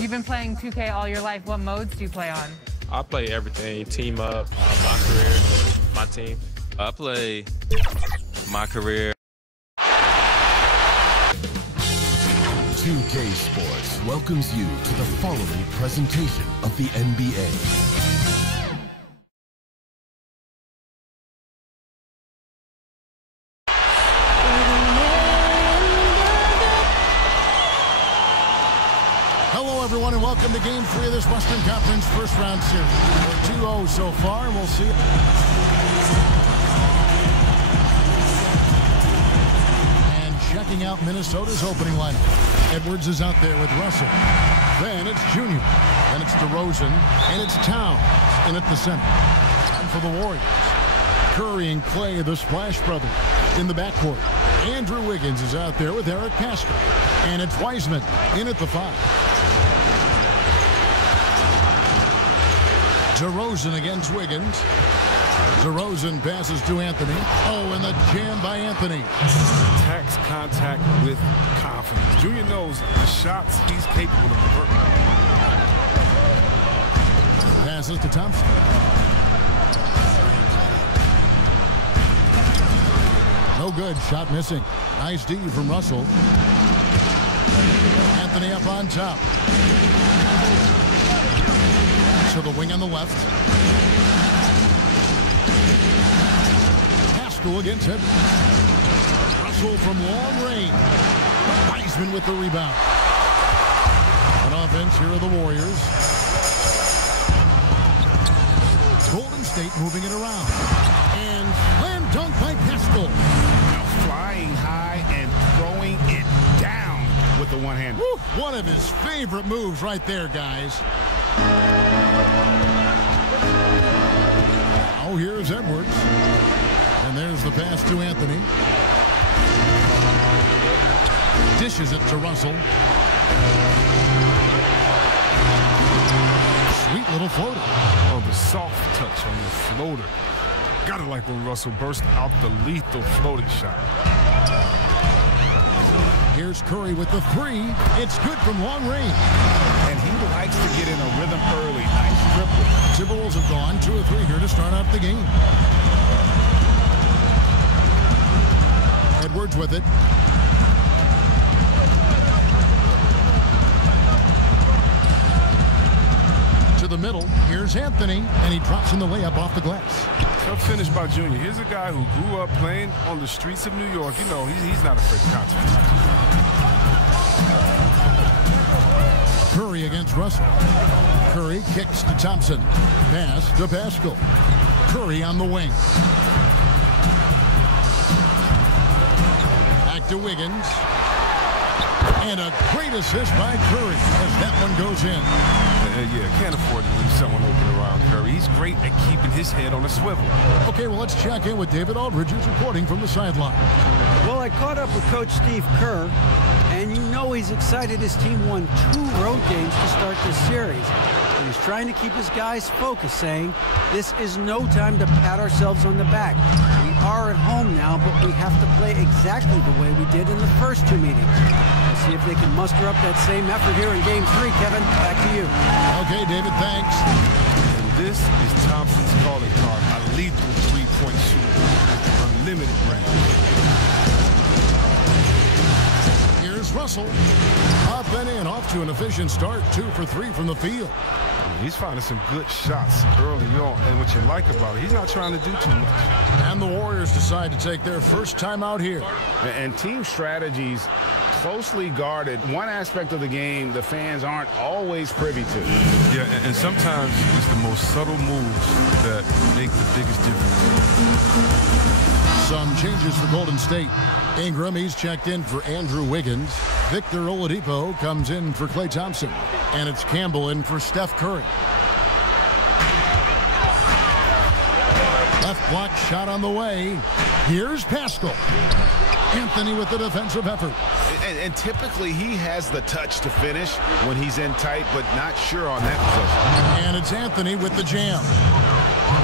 You've been playing 2K all your life. What modes do you play on? I play everything. Team up, my career, my team. I play my career. 2K Sports welcomes you to the following presentation of the NBA. Hello, everyone, and welcome to Game 3 of this Western Conference first-round series. We're 2-0 so far, and we'll see. And checking out Minnesota's opening lineup. Edwards is out there with Russell. Then it's Junior. Then it's DeRozan. And it's Towns in at the center. Time for the Warriors. Curry and Clay, the Splash Brothers, in the backcourt. Andrew Wiggins is out there with Eric Pascal. And it's Wiseman in at the 5. DeRozan against Wiggins. DeRozan passes to Anthony. Oh, and the jam by Anthony. Attacks contact with confidence. Junior knows the shots he's capable of converting. Passes to Thompson. No good. Shot missing. Nice D from Russell. Anthony up on top. To the wing on the left. Pascal against him. Russell from long range. Wiseman with the rebound. On offense, here are the Warriors. Golden State moving it around. And slam dunk by Pascal. Now flying high and throwing it down with the one-hand. One of his favorite moves right there, guys. Oh, here's Edwards. And there's the pass to Anthony. Dishes it to Russell. Sweet little floater. Oh, the soft touch on the floater. Gotta like when Russell burst out the lethal floating shot. Here's Curry with the 3. It's good from long range. And he likes to get in a rhythm early. Nice triple. Timberwolves have gone 2 or 3 here to start out the game. Edwards with it. To the middle. Here's Anthony. And he drops in the layup off the glass. Tough finish by Junior. Here's a guy who grew up playing on the streets of New York. You know, he's not afraid of contact. Curry against Russell. Curry kicks to Thompson. Pass to Pascal. Curry on the wing. Back to Wiggins. And a great assist by Curry as that one goes in. Yeah, can't afford to leave someone open around Curry. He's great at keeping his head on a swivel. Okay, well, let's check in with David Aldridge, who's reporting from the sideline. Well, I caught up with Coach Steve Kerr, and you know he's excited his team won 2 road games to start this series. And he's trying to keep his guys focused, saying, this is no time to pat ourselves on the back. We are at home now, but we have to play exactly the way we did in the first 2 meetings. We'll see if they can muster up that same effort here in Game 3. Kevin, back to you. Okay, David, thanks. And this is Thompson's calling card. A lethal three-point shooter. Unlimited range. Here's Russell. Up and in, off to an efficient start. 2 for 3 from the field. He's finding some good shots early on. And what you like about it, he's not trying to do too much. And the Warriors decide to take their first time out here. And team strategies closely guarded. One aspect of the game the fans aren't always privy to. Yeah, and sometimes it's the most subtle moves that make the biggest difference. Some changes for Golden State. Ingram, he's checked in for Andrew Wiggins. Victor Oladipo comes in for Klay Thompson. And it's Campbell in for Steph Curry. Left block shot on the way. Here's Pascal. Anthony with the defensive effort. And typically he has the touch to finish when he's in tight, but not sure on that possession. And it's Anthony with the jam.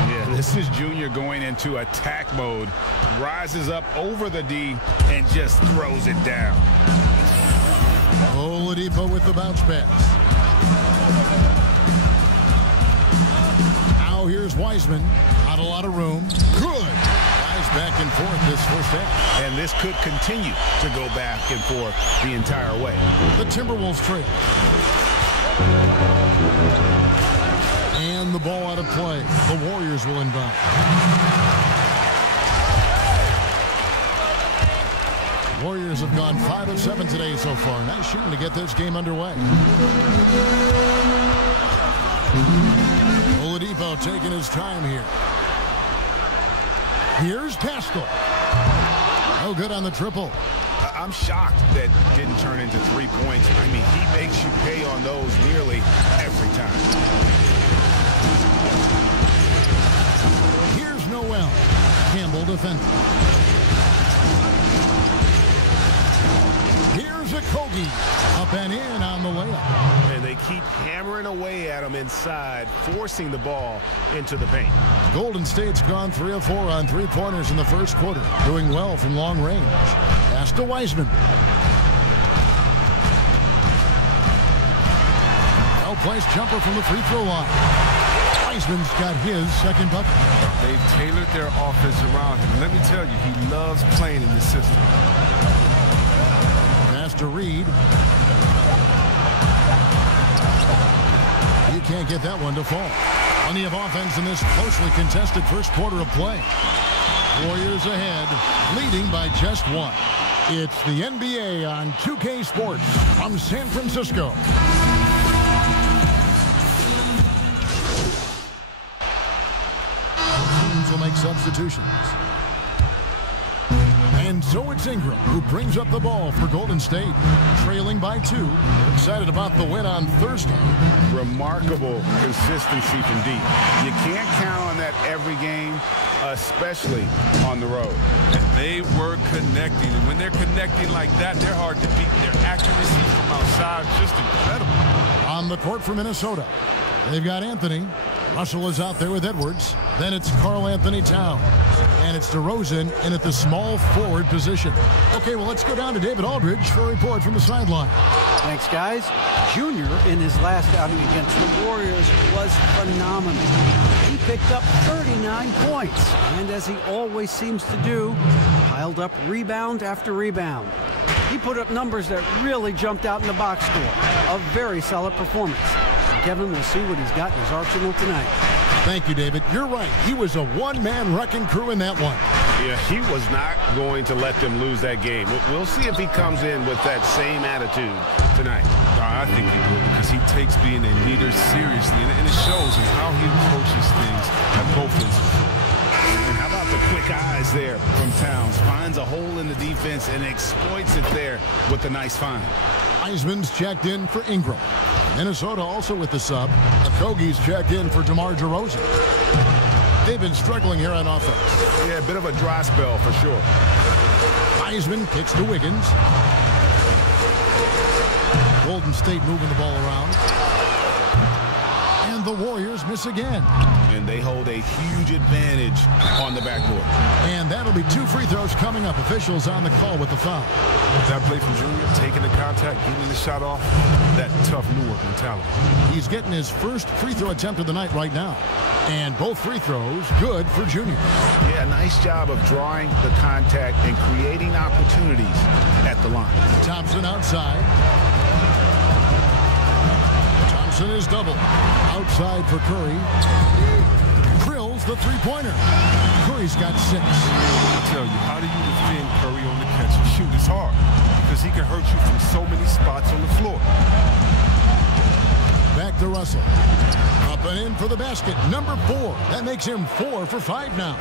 Yeah, this is Junior going into attack mode. Rises up over the D and just throws it down. Oladipo with the bounce pass. Now here's Wiseman. Not a lot of room. Good. Guys back and forth this first half. And this could continue to go back and forth the entire way. The Timberwolves trail. And the ball out of play. The Warriors will inbound. Warriors have gone 5 of 7 today so far. Nice shooting to get this game underway. Oladipo taking his time here. Here's Pascal. No good on the triple. I'm shocked that didn't turn into 3 points. I mean, he makes you pay on those nearly every time. Here's Noel. Campbell defending. Here's a Kogi. Up and in on the layup. And they keep hammering away at him inside, forcing the ball into the paint. Golden State's gone 3 of 4 on three-pointers in the first quarter. Doing well from long range. Pass to Wiseman. Well-placed jumper from the free throw line. Wiseman's got his second bucket. They've tailored their offense around him. Let me tell you, he loves playing in the system. Pass to Reed. You can't get that one to fall. Plenty of offense in this closely contested first quarter of play. Warriors ahead, leading by just 1. It's the NBA on 2K Sports from San Francisco. Teams will make substitutions. And so it's Ingram who brings up the ball for Golden State, trailing by 2. Excited about the win on Thursday. Remarkable consistency from deep. You can't count on that every game, especially on the road. And they were connecting, and when they're connecting like that, they're hard to beat. Their accuracy from outside, just incredible. On the court for Minnesota, they've got Anthony. Russell is out there with Edwards. Then it's Karl Anthony Towns. And it's DeRozan in at the small forward position. Okay, well, let's go down to David Aldridge for a report from the sideline. Thanks, guys. Junior, in his last outing against the Warriors, was phenomenal. He picked up 39 points, and as he always seems to do, piled up rebound after rebound. He put up numbers that really jumped out in the box score. A very solid performance. Kevin will see what he's got in his arsenal tonight. Thank you, David. You're right. He was a one-man wrecking crew in that one. Yeah, he was not going to let them lose that game. We'll see if he comes in with that same attitude tonight. I think he will, because he takes being a leader seriously, and it shows in how he approaches things at both ends. And how about the quick eyes there from Towns? Finds a hole in the defense and exploits it there with a nice find. Wiseman's checked in for Ingram. Minnesota also with the sub. Okogi's checked in for DeMar DeRozan. They've been struggling here on offense. Yeah, a bit of a dry spell for sure. Wiseman kicks to Wiggins. Golden State moving the ball around. And the Warriors miss again. And they hold a huge advantage on the backboard. And that'll be 2 free throws coming up. Officials on the call with the foul. That play from Junior, taking the contact, getting the shot off, that tough Newark mentality. He's getting his first free throw attempt of the night right now. And both free throws good for Junior. Yeah, nice job of drawing the contact and creating opportunities at the line. Thompson outside. Thompson is double. Outside for Curry. Drills the three-pointer. Curry's got 6. I tell you, how do you defend Curry on the catch and shoot? It's hard, because he can hurt you from so many spots on the floor. Back to Russell. Up and in for the basket. Number 4. That makes him 4 for 5 now.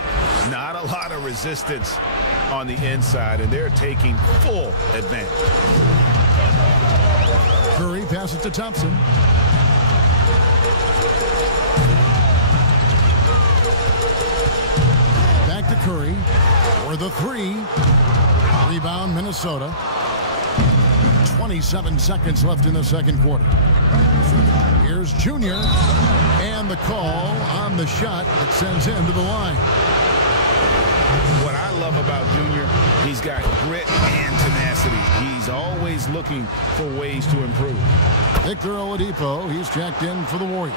Not a lot of resistance on the inside, and they're taking full advantage. Curry passes to Thompson. Back to Curry for the 3. Rebound, Minnesota. 27 seconds left in the second quarter. Here's Junior. And the call on the shot that sends him to the line. What I love about Junior, he's got grit and tenacity. He's always looking for ways to improve. Victor Oladipo, he's checked in for the Warriors.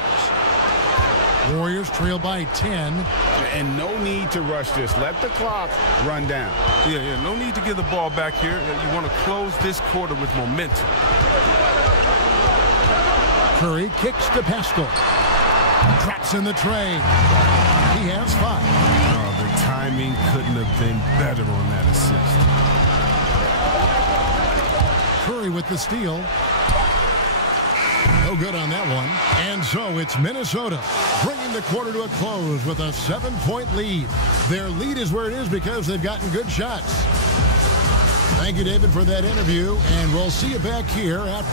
Warriors trail by 10. And no need to rush this. Let the clock run down. Yeah, no need to give the ball back here. You want to close this quarter with momentum. Curry kicks to Pascal. Traps in the tray. He has 5. Oh, the timing couldn't have been better on that assist. Curry with the steal. No good on that one. And so it's Minnesota bringing the quarter to a close with a 7-point lead. Their lead is where it is because they've gotten good shots. Thank you, David, for that interview, and we'll see you back here at...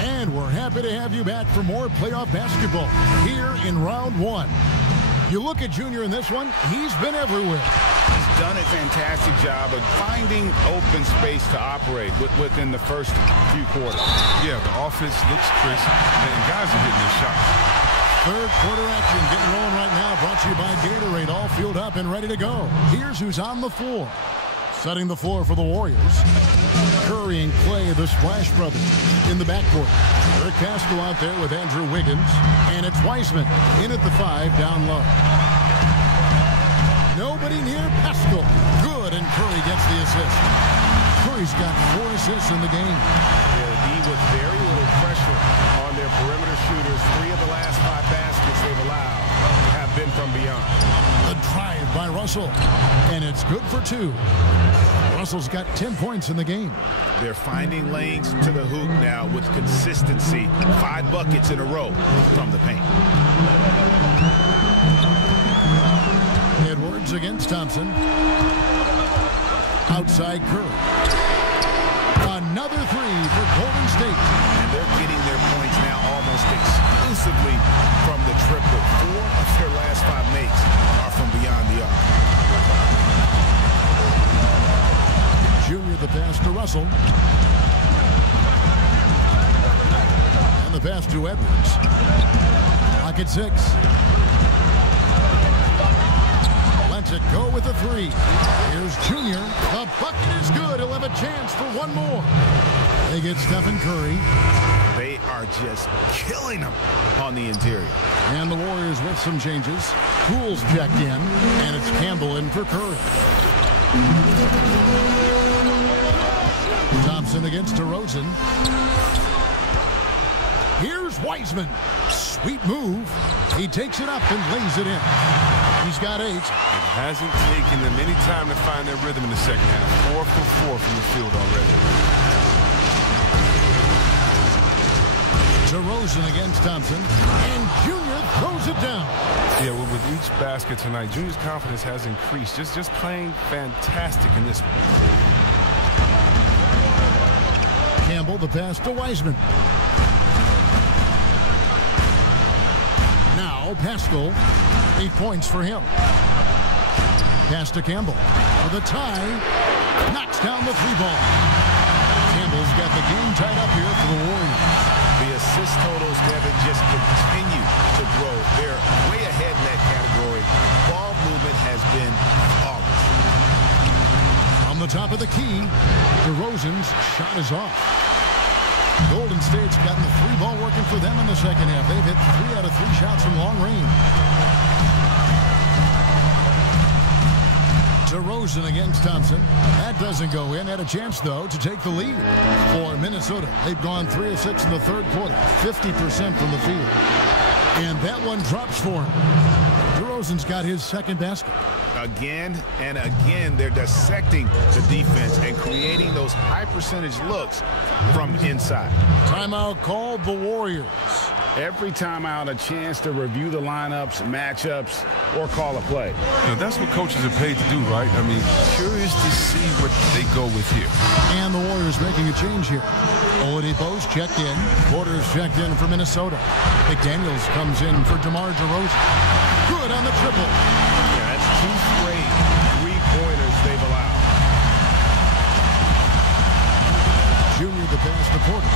And we're happy to have you back for more playoff basketball here in round 1. You look at Junior in this one, he's been everywhere. He's done a fantastic job of finding open space to operate within the first few quarters. Yeah, the offense looks crisp, and guys are hitting their shots. Third quarter action getting rolling right now, brought to you by Gatorade, all fueled up and ready to go. Here's who's on the floor. Setting the floor for the Warriors. Curry and Clay, the Splash Brothers, in the backcourt. Rick Pascal out there with Andrew Wiggins. And it's Wiseman in at the 5, down low. Nobody near Pascal. Good, and Curry gets the assist. Curry's got 4 assists in the game. Yeah, the D with very little pressure on their perimeter shooters. 3 of the last 5 baskets they've allowed have been from beyond. The drive by Russell, and it's good for 2. Russell's got 10 points in the game. They're finding lanes to the hoop now with consistency. 5 buckets in a row from the paint. Edwards against Thompson. Outside Curry. Another 3 for Golden State. And they're getting their points now almost exclusively from the triple. 4 of their last 5 makes are from beyond the arc. Junior the pass to Russell. And the pass to Edwards. Clock at 6. Lets it go with a 3. Here's Junior. The bucket is good. He'll have a chance for one more. They get Stephen Curry. They are just killing them on the interior. And the Warriors with some changes. Poole's checked in, and it's Campbell in for Curry. Thompson against DeRozan. Here's Wiseman. Sweet move. He takes it up and lays it in. He's got 8. It hasn't taken them any time to find their rhythm in the second half. 4 for 4 from the field already. DeRozan against Thompson. And Junior throws it down. Yeah, well, with each basket tonight, Junior's confidence has increased. Just playing fantastic in this one. Campbell, the pass to Wiseman. Now Pascal, 8 points for him. Pass to Campbell for the tie. Knocks down the 3-ball. Campbell's got the game tied up here for the Warriors. The assist totals, Devin, just continue to grow. They're way ahead in that category. Ball movement has been flawless. On the top of the key, DeRozan's shot is off. Golden State's gotten the 3-ball working for them in the second half. They've hit 3 out of 3 shots from long range. DeRozan against Thompson. That doesn't go in. Had a chance, though, to take the lead for Minnesota. They've gone 3 of 6 in the third quarter, 50% from the field. And that one drops for him. DeRozan's got his second basket. Again and again, they're dissecting the defense and creating those high-percentage looks from inside. Timeout called the Warriors. Every timeout, a chance to review the lineups, matchups, or call a play. You know, that's what coaches are paid to do, right? I mean, curious to see what they go with here. And the Warriors making a change here. Oladipo's checked in. Porter's checked in for Minnesota. McDaniels comes in for DeMar DeRozan. Good on the triple. Yeah, that's 2 straight 3-pointers they've allowed. Junior the pass to Porter.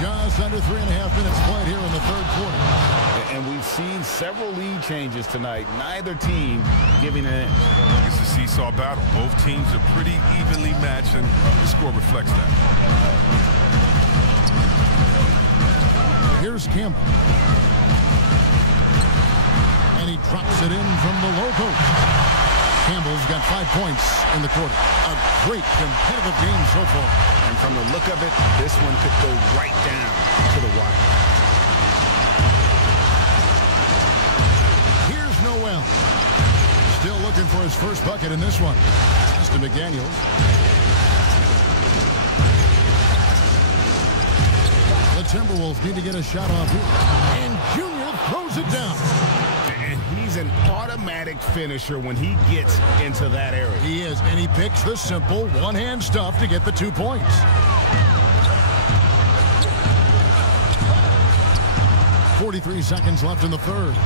Just under 3.5 minutes played here in the third quarter. And we've seen several lead changes tonight. Neither team giving in. It's a seesaw battle. Both teams are pretty evenly matched, and the score reflects that. Here's Campbell. And he drops it in from the low post. Campbell's got 5 points in the quarter. A great competitive game so far. And from the look of it, this one could go right down to the wire. Here's Noel. Still looking for his first bucket in this one. Pass to McDaniels. The Timberwolves need to get a shot off here. And Junior throws it down. And he's an automatic finisher when he gets into that area. He is, and he picks the simple one-hand stuff to get the 2 points. .43 seconds left in the third.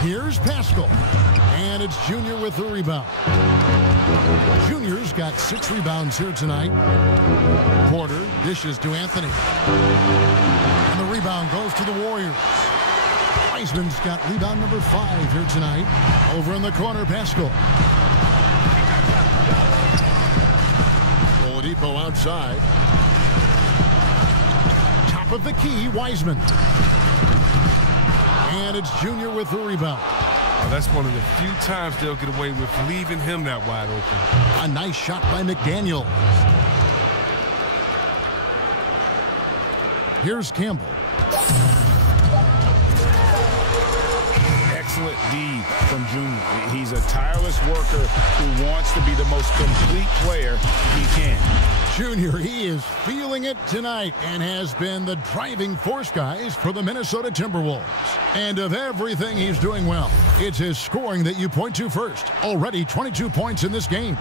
Here's Pascal. And it's Junior with the rebound. Junior's got 6 rebounds here tonight. Porter dishes to Anthony. And the rebound goes to the Warriors. Wiseman's got rebound number 5 here tonight. Over in the corner, Pascal. Oladipo outside. Top of the key, Wiseman. And it's Junior with the rebound. That's one of the few times they'll get away with leaving him that wide open. A nice shot by McDaniels. Here's Campbell. Excellent D from Junior. He's a tireless worker who wants to be the most complete player he can. Junior, he is feeling it tonight and has been the driving force, guys, for the Minnesota Timberwolves. And of everything he's doing well, it's his scoring that you point to first. Already 22 points in this game.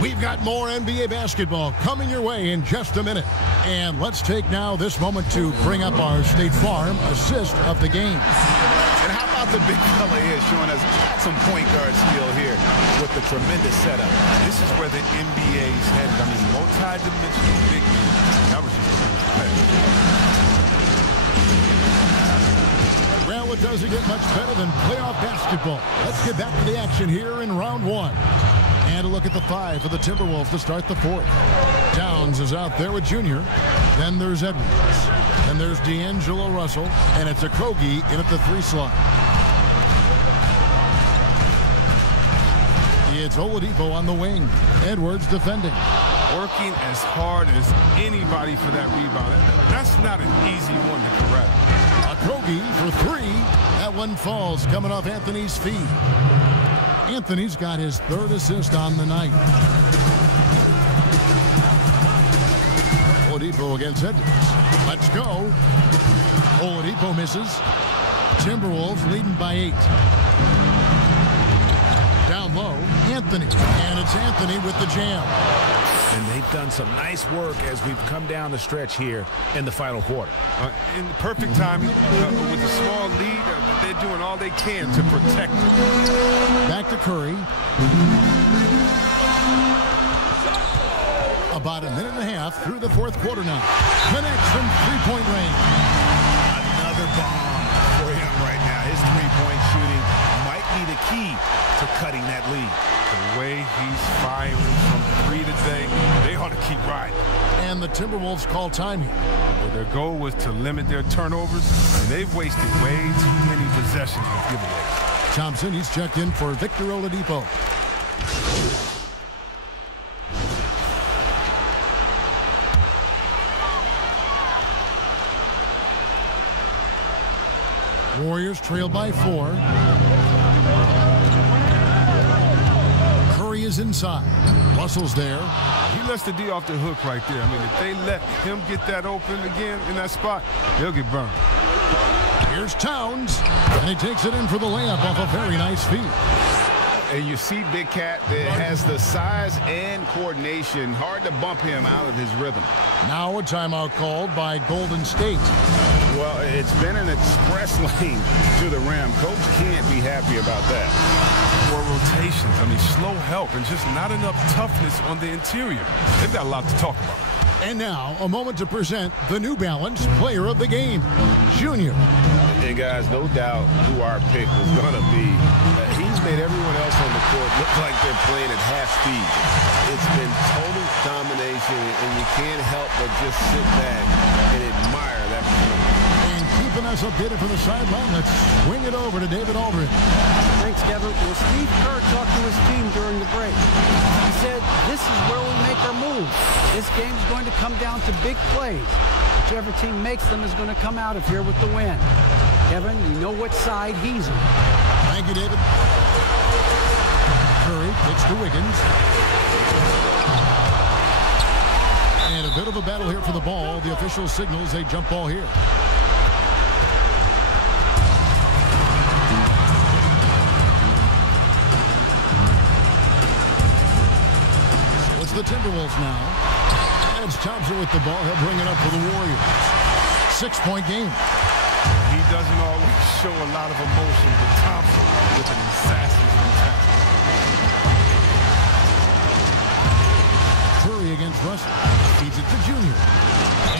We've got more NBA basketball coming your way in just a minute. And let's take now this moment to bring up our State Farm assist of the game. And how about the big fella here showing us some point guard skill here with the tremendous setup. This is where the NBA's headed. I mean, multi-dimensional big man. That was just Well, it doesn't get much better than playoff basketball. Let's get back to the action here in round 1. And a look at the 5 for the Timberwolves to start the 4th. Towns is out there with Junior. Then there's Edwards. Then there's D'Angelo Russell. And it's Okogie in at the 3 slot. It's Oladipo on the wing. Edwards defending. working as hard as anybody for that rebound. That's not an easy one to correct. Okogie for 3. That one falls coming off Anthony's feet. Anthony's got his 3rd assist on the night. Oladipo against Edwards. Let's go. Oladipo misses. Timberwolves leading by 8. Down low, Anthony. And it's Anthony with the jam. And they've done some nice work as we've come down the stretch here in the final quarter. In the perfect timing, with a small lead, they're doing all they can to protect it. Back to Curry. About a minute and a half through the 4th quarter now. Connects from three-point range. Another bomb for him right now. His three-point shooting might be the key to cutting that lead. The way he's firing from 3 today, they ought to keep riding. And the Timberwolves call time here. Well, their goal was to limit their turnovers, and they've wasted way too many possessions with giveaways. Thompson, he's checked in for Victor Oladipo. Warriors trail by 4. Curry is inside. Russell's there. He lets the D off the hook right there. I mean, if they let him get that open again in that spot, they'll get burned. Here's Towns, and he takes it in for the layup off a very nice feed. And you see Big Cat that has the size and coordination. Hard to bump him out of his rhythm. Now a timeout called by Golden State. Well, it's been an express lane to the rim. Coach can't be happy about that. poor rotations. I mean, slow help and just not enough toughness on the interior. They've got a lot to talk about. And now, a moment to present the New Balance Player of the Game, Junior. And guys, no doubt who our pick was going to be. He's made everyone else on the court look like they're playing at half speed. It's been total domination, and you can't help but just sit back and admire that performance. And keeping us updated from the sideline, let's swing it over to David Aldridge. Thanks, Kevin. Well, Steve Kerr talked to his team during the break. He said, this is where we make our move. This game's going to come down to big plays. Whichever team makes them is going to come out of here with the win. Kevin, you know what side he's on. Thank you, David. Curry kicks to Wiggins. And a bit of a battle here for the ball. The official signals a jump ball here. So it's the Timberwolves now. And it's Thompson with the ball. He'll bring it up for the Warriors. 6-point game. He doesn't always show a lot of emotion, but Thompson with an assassin's mentality. Curry against Russell. Feeds it to Junior.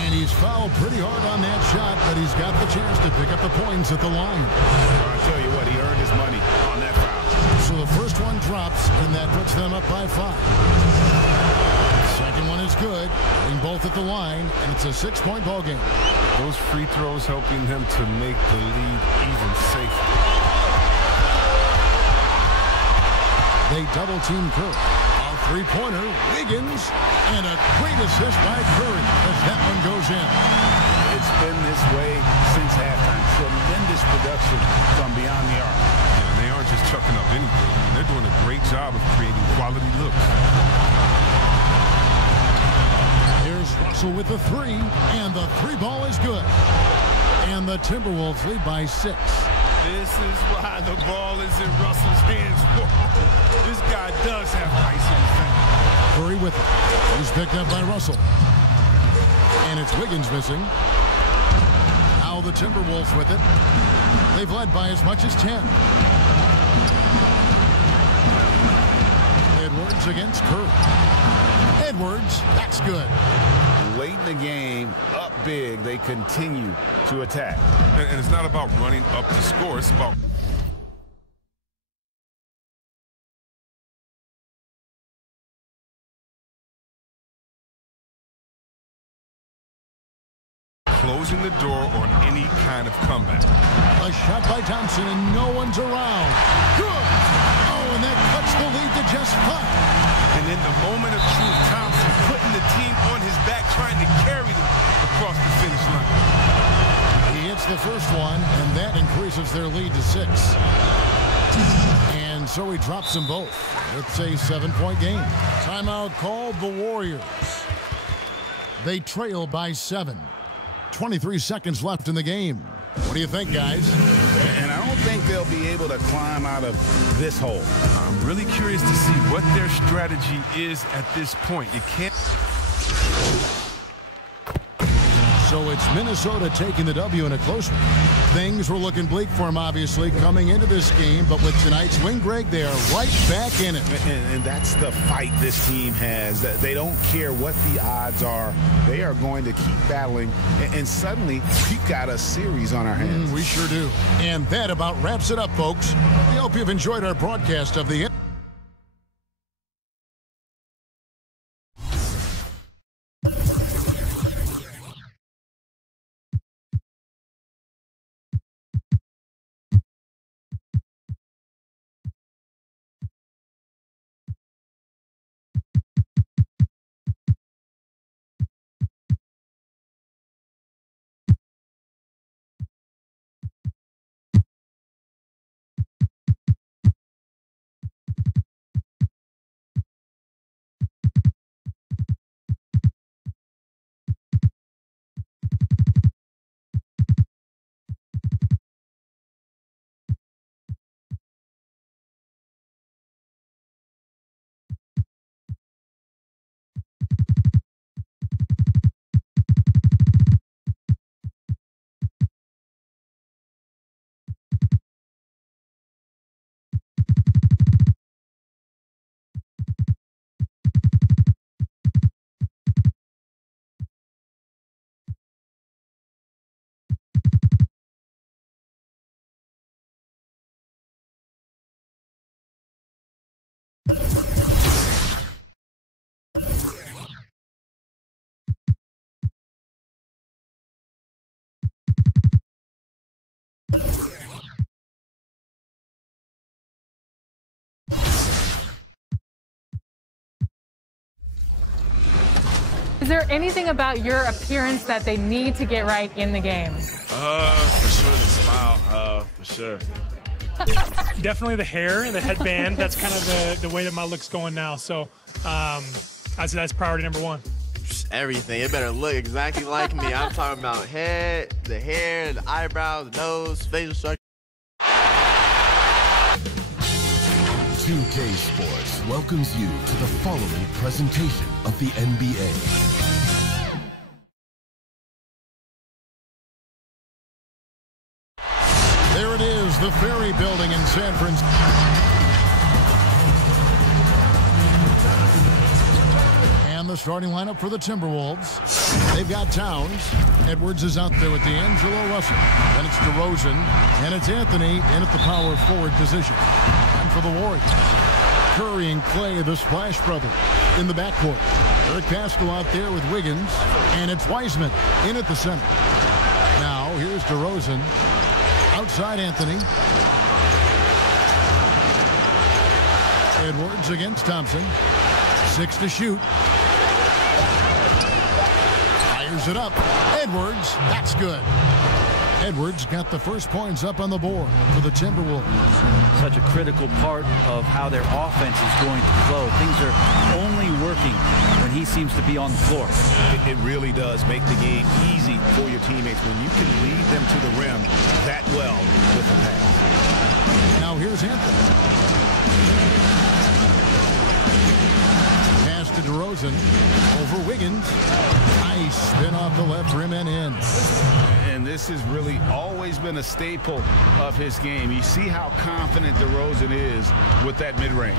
And he's fouled pretty hard on that shot, but he's got the chance to pick up the points at the line. Well, I tell you what, he earned his money on that foul. So the first one drops, and that puts them up by 5. Second one is good. Being both at the line, and it's a 6-point ball game. Those free throws helping them to make the lead even safer. They double team Curry. A three-pointer, Wiggins, and a great assist by Curry as that one goes in. It's been this way since halftime. Tremendous production from beyond the arc. Yeah, and they aren't just chucking up anything. I mean, they're doing a great job of creating quality looks. Here's Russell with the 3, and the 3 ball is good. And the Timberwolves lead by 6. This is why the ball is in Russell's hands. Whoa. This guy does have ice in his fingers. Curry with it. He's picked up by Russell. And it's Wiggins missing. Now the Timberwolves with it. They've led by as much as 10. Edwards against Curry. Edwards, that's good. Late in the game, up big, they continue to attack. And it's not about running up the score. It's about closing the door on any kind of comeback. A shot by Thompson, and no one's around. Good! Oh, and that cuts the lead to just 5. And in the moment of truth, Thompson putting the team on his back, trying to carry them across the finish line. He hits the first one, and that increases their lead to 6. And so he drops them both. It's a 7-point game. Timeout called the Warriors. They trail by 7. 23 seconds left in the game. What do you think, guys? And I don't think they'll be able to climb out of this hole. I'm really curious to see what their strategy is at this point. You can't. So it's Minnesota taking the W in a close one. Things were looking bleak for them, obviously, coming into this game. But with tonight's win, Greg, they are right back in it. And that's the fight this team has. They don't care what the odds are. They are going to keep battling. And suddenly, we've got a series on our hands. We sure do. And that about wraps it up, folks. We hope you've enjoyed our broadcast of the Is there anything about your appearance that they need to get right in the game? For sure the smile, for sure. Definitely the hair and the headband. That's kind of the way that my look's going now. So I'd say that's priority number one. Everything. It better look exactly like me. I'm talking about head, the hair, the eyebrows, the nose, facial structure. 2K Sports welcomes you to the following presentation of the NBA. There it is, the Ferry Building in San Francisco. And the starting lineup for the Timberwolves. They've got Towns. Edwards is out there with D'Angelo Russell. And it's DeRozan. And it's Anthony in at the power forward position. And for the Warriors, Curry and Clay, the Splash Brother, in the backcourt. Eric Pascal out there with Wiggins. And it's Wiseman in at the center. Now, here's DeRozan. Outside Anthony. Edwards against Thompson. 6 to shoot. Fires it up. Edwards, that's good. Edwards got the first points up on the board for the Timberwolves. Such a critical part of how their offense is going to flow. Things are only working when he seems to be on the floor. It really does make the game easy for your teammates when you can lead them to the rim that well with a pass. Now here's Anthony. Pass to DeRozan. Over Wiggins. Nice spin off the left rim and in. And this has really always been a staple of his game. You see how confident DeRozan is with that mid-range.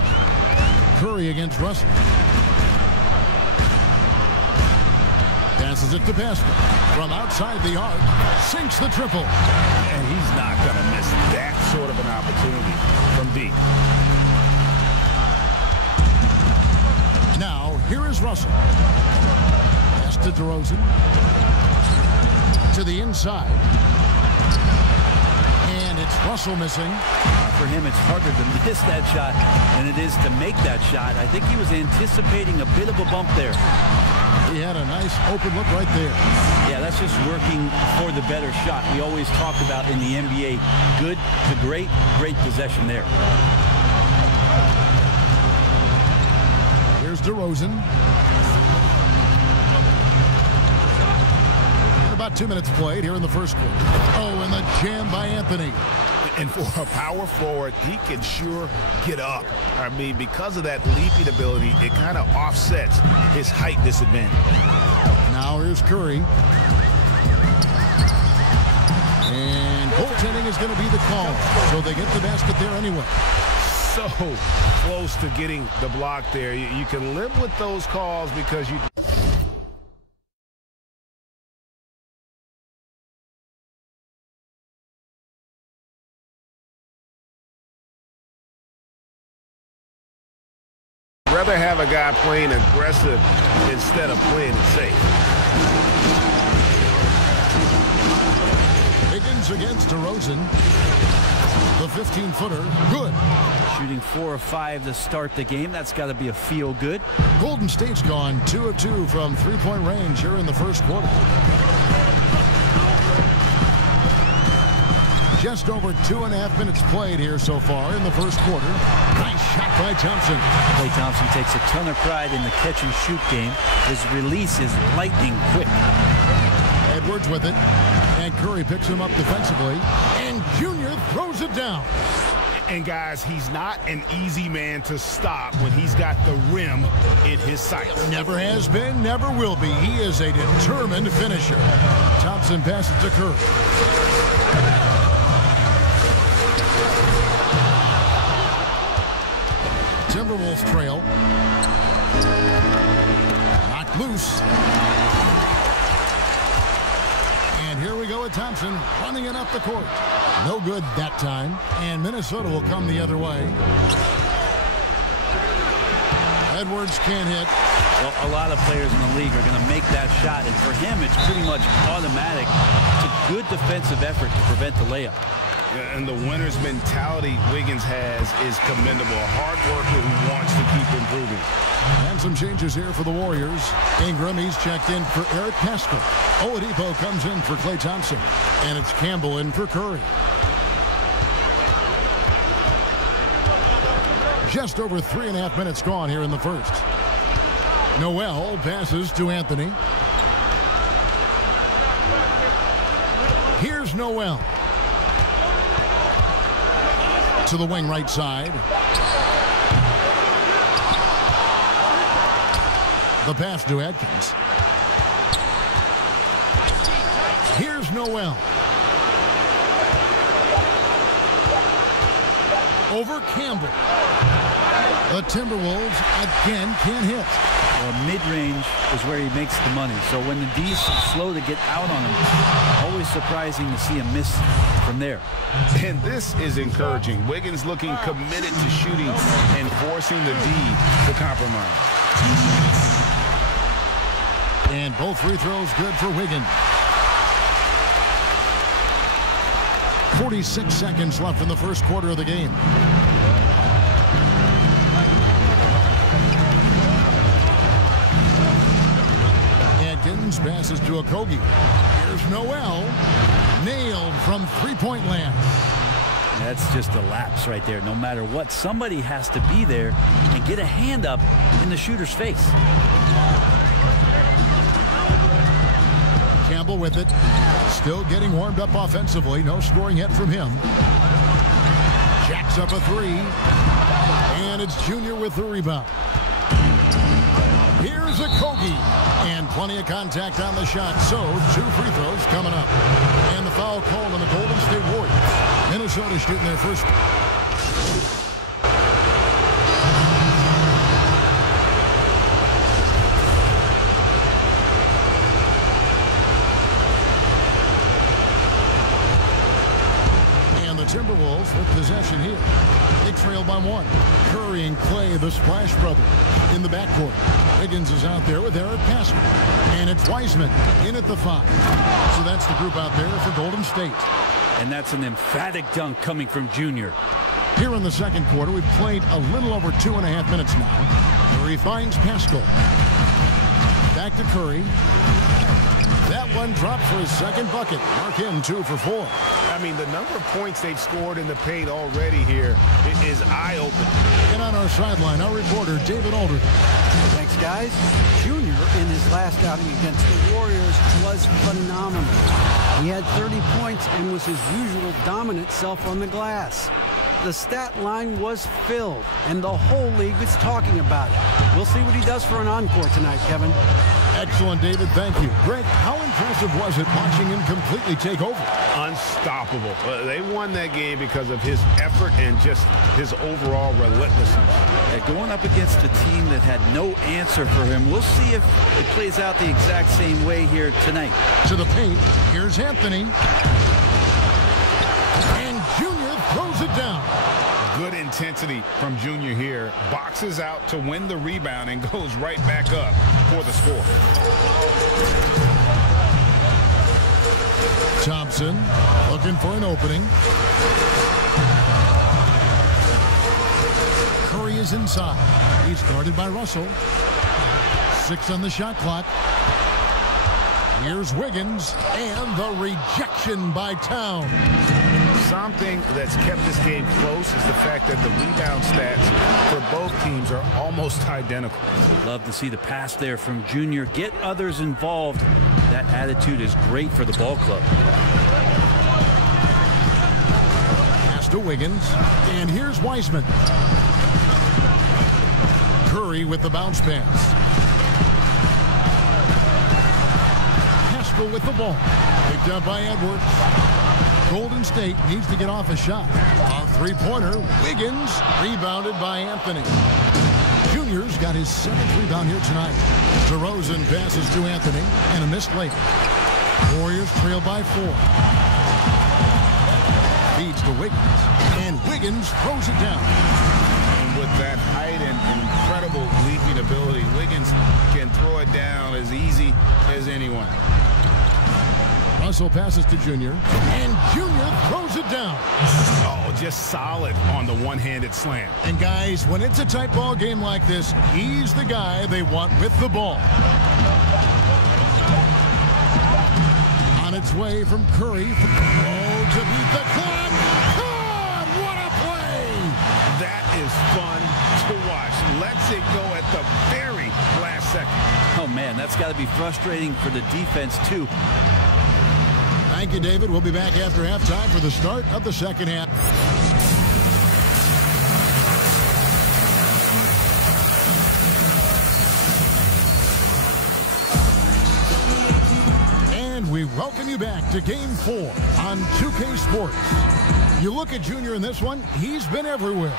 Curry against Russell. Passes it to Pascal. From outside the arc, sinks the triple. And he's not going to miss that sort of an opportunity from deep. Now, here is Russell. Pass to DeRozan. To the inside. And it's Russell missing. For him, it's harder to miss that shot than it is to make that shot. I think he was anticipating a bit of a bump there. He had a nice open look right there. Yeah, that's just working for the better shot. We always talk about in the NBA, good to great, great possession there. Here's DeRozan. About 2 minutes played here in the first quarter. Oh, and the jam by Anthony. And for a power forward, he can sure get up. I mean, because of that leaping ability, it kind of offsets his height disadvantage. Now here's Curry. And goaltending is going to be the call. So they get the basket there anyway. So close to getting the block there. You can live with those calls because you... rather have a guy playing aggressive instead of playing it safe. Higgins against DeRozan. The 15-footer, good. Shooting 4 of 5 to start the game. That's got to be a feel good. Golden State's gone 2 of 2 from three-point range here in the first quarter. Just over 2.5 minutes played here so far in the first quarter. Nice shot by Thompson. Klay Thompson takes a ton of pride in the catch-and-shoot game. His release is lightning quick. Edwards with it. And Curry picks him up defensively. And Junior throws it down. And, guys, he's not an easy man to stop when he's got the rim in his sights. Never has been, never will be. He is a determined finisher. Thompson passes to Curry. Timberwolves trail. Knocked loose. And here we go with Thompson running it up the court. No good that time. And Minnesota will come the other way. Edwards can't hit. Well, a lot of players in the league are going to make that shot. And for him, it's pretty much automatic. It's a good defensive effort to prevent the layup. And the winner's mentality Wiggins has is commendable. A hard worker who wants to keep improving. And some changes here for the Warriors. Ingram, he's checked in for Eric Pascal. Oladipo comes in for Klay Thompson. And it's Campbell in for Curry. Just over 3.5 minutes gone here in the first. Noel passes to Anthony. Here's Noel. To the wing right side. The pass to Atkins. Here's Noel. Over Campbell. The Timberwolves again can't hit. Well, mid-range is where he makes the money. So when the D's slow to get out on him, always surprising to see him miss from there. And this is encouraging. Wiggins looking committed to shooting and forcing the D to compromise. And both free throws good for Wiggins. 46 seconds left in the first quarter of the game. Atkins passes to Okogie. Here's Noel. Nailed from three-point land. That's just a lapse right there. No matter what, somebody has to be there and get a hand up in the shooter's face. Campbell with it. Still getting warmed up offensively. No scoring yet from him. Jacks up a three. And it's Junior with the rebound. Here's Okogie. And plenty of contact on the shot. So 2 free throws coming up. And the foul called on the Golden State Warriors. Minnesota shooting their first. Timberwolves with possession here. They trail by 1. Curry and Klay, the Splash Brothers, in the backcourt. Wiggins is out there with Eric Pascal. And it's Wiseman in at the 5. So that's the group out there for Golden State. And that's an emphatic dunk coming from Junior. Here in the second quarter, we've played a little over 2.5 minutes now. Curry finds Pascal. Back to Curry. That one dropped for his second bucket. Mark in 2 for 4. I mean, the number of points they've scored in the paint already here is eye-opening. And on our sideline, our reporter, David Aldridge. Thanks, guys. Junior, in his last outing against the Warriors, was phenomenal. He had 30 points and was his usual dominant self on the glass. The stat line was filled, and the whole league is talking about it. We'll see what he does for an encore tonight, Kevin. Excellent, David. Thank you. Greg, how impressive was it watching him completely take over? Unstoppable. They won that game because of his effort and just his overall relentlessness. Going up against a team that had no answer for him. We'll see if it plays out the exact same way here tonight. To the paint. Here's Anthony. And Junior throws it down. Good intensity from Junior here. Boxes out to win the rebound and goes right back up for the score. Thompson looking for an opening. Curry is inside. He's guarded by Russell. 6 on the shot clock. Here's Wiggins and the rejection by Town. Something that's kept this game close is the fact that the rebound stats for both teams are almost identical. Love to see the pass there from Junior. Get others involved. That attitude is great for the ball club. Pass to Wiggins. And here's Wiseman. Curry with the bounce pass. Pascal with the ball. Picked up by Edwards. Golden State needs to get off a shot. A three-pointer. Wiggins rebounded by Anthony. Junior's got his 7th rebound here tonight. DeRozan passes to Anthony and a missed layup. Warriors trail by 4. Feeds to Wiggins. And Wiggins throws it down. And with that height and incredible leaping ability, Wiggins can throw it down as easy as anyone. Russell passes to Junior, and Junior throws it down. Oh, just solid on the one-handed slam. And guys, when it's a tight ball game like this, he's the guy they want with the ball. On its way from Curry. Oh, to beat the clock. God, what a play! That is fun to watch. Lets it go at the very last second. Oh, man, that's got to be frustrating for the defense, too. Thank you, David. We'll be back after halftime for the start of the second half. And we welcome you back to Game 4 on 2K Sports. You look at Junior in this one, he's been everywhere.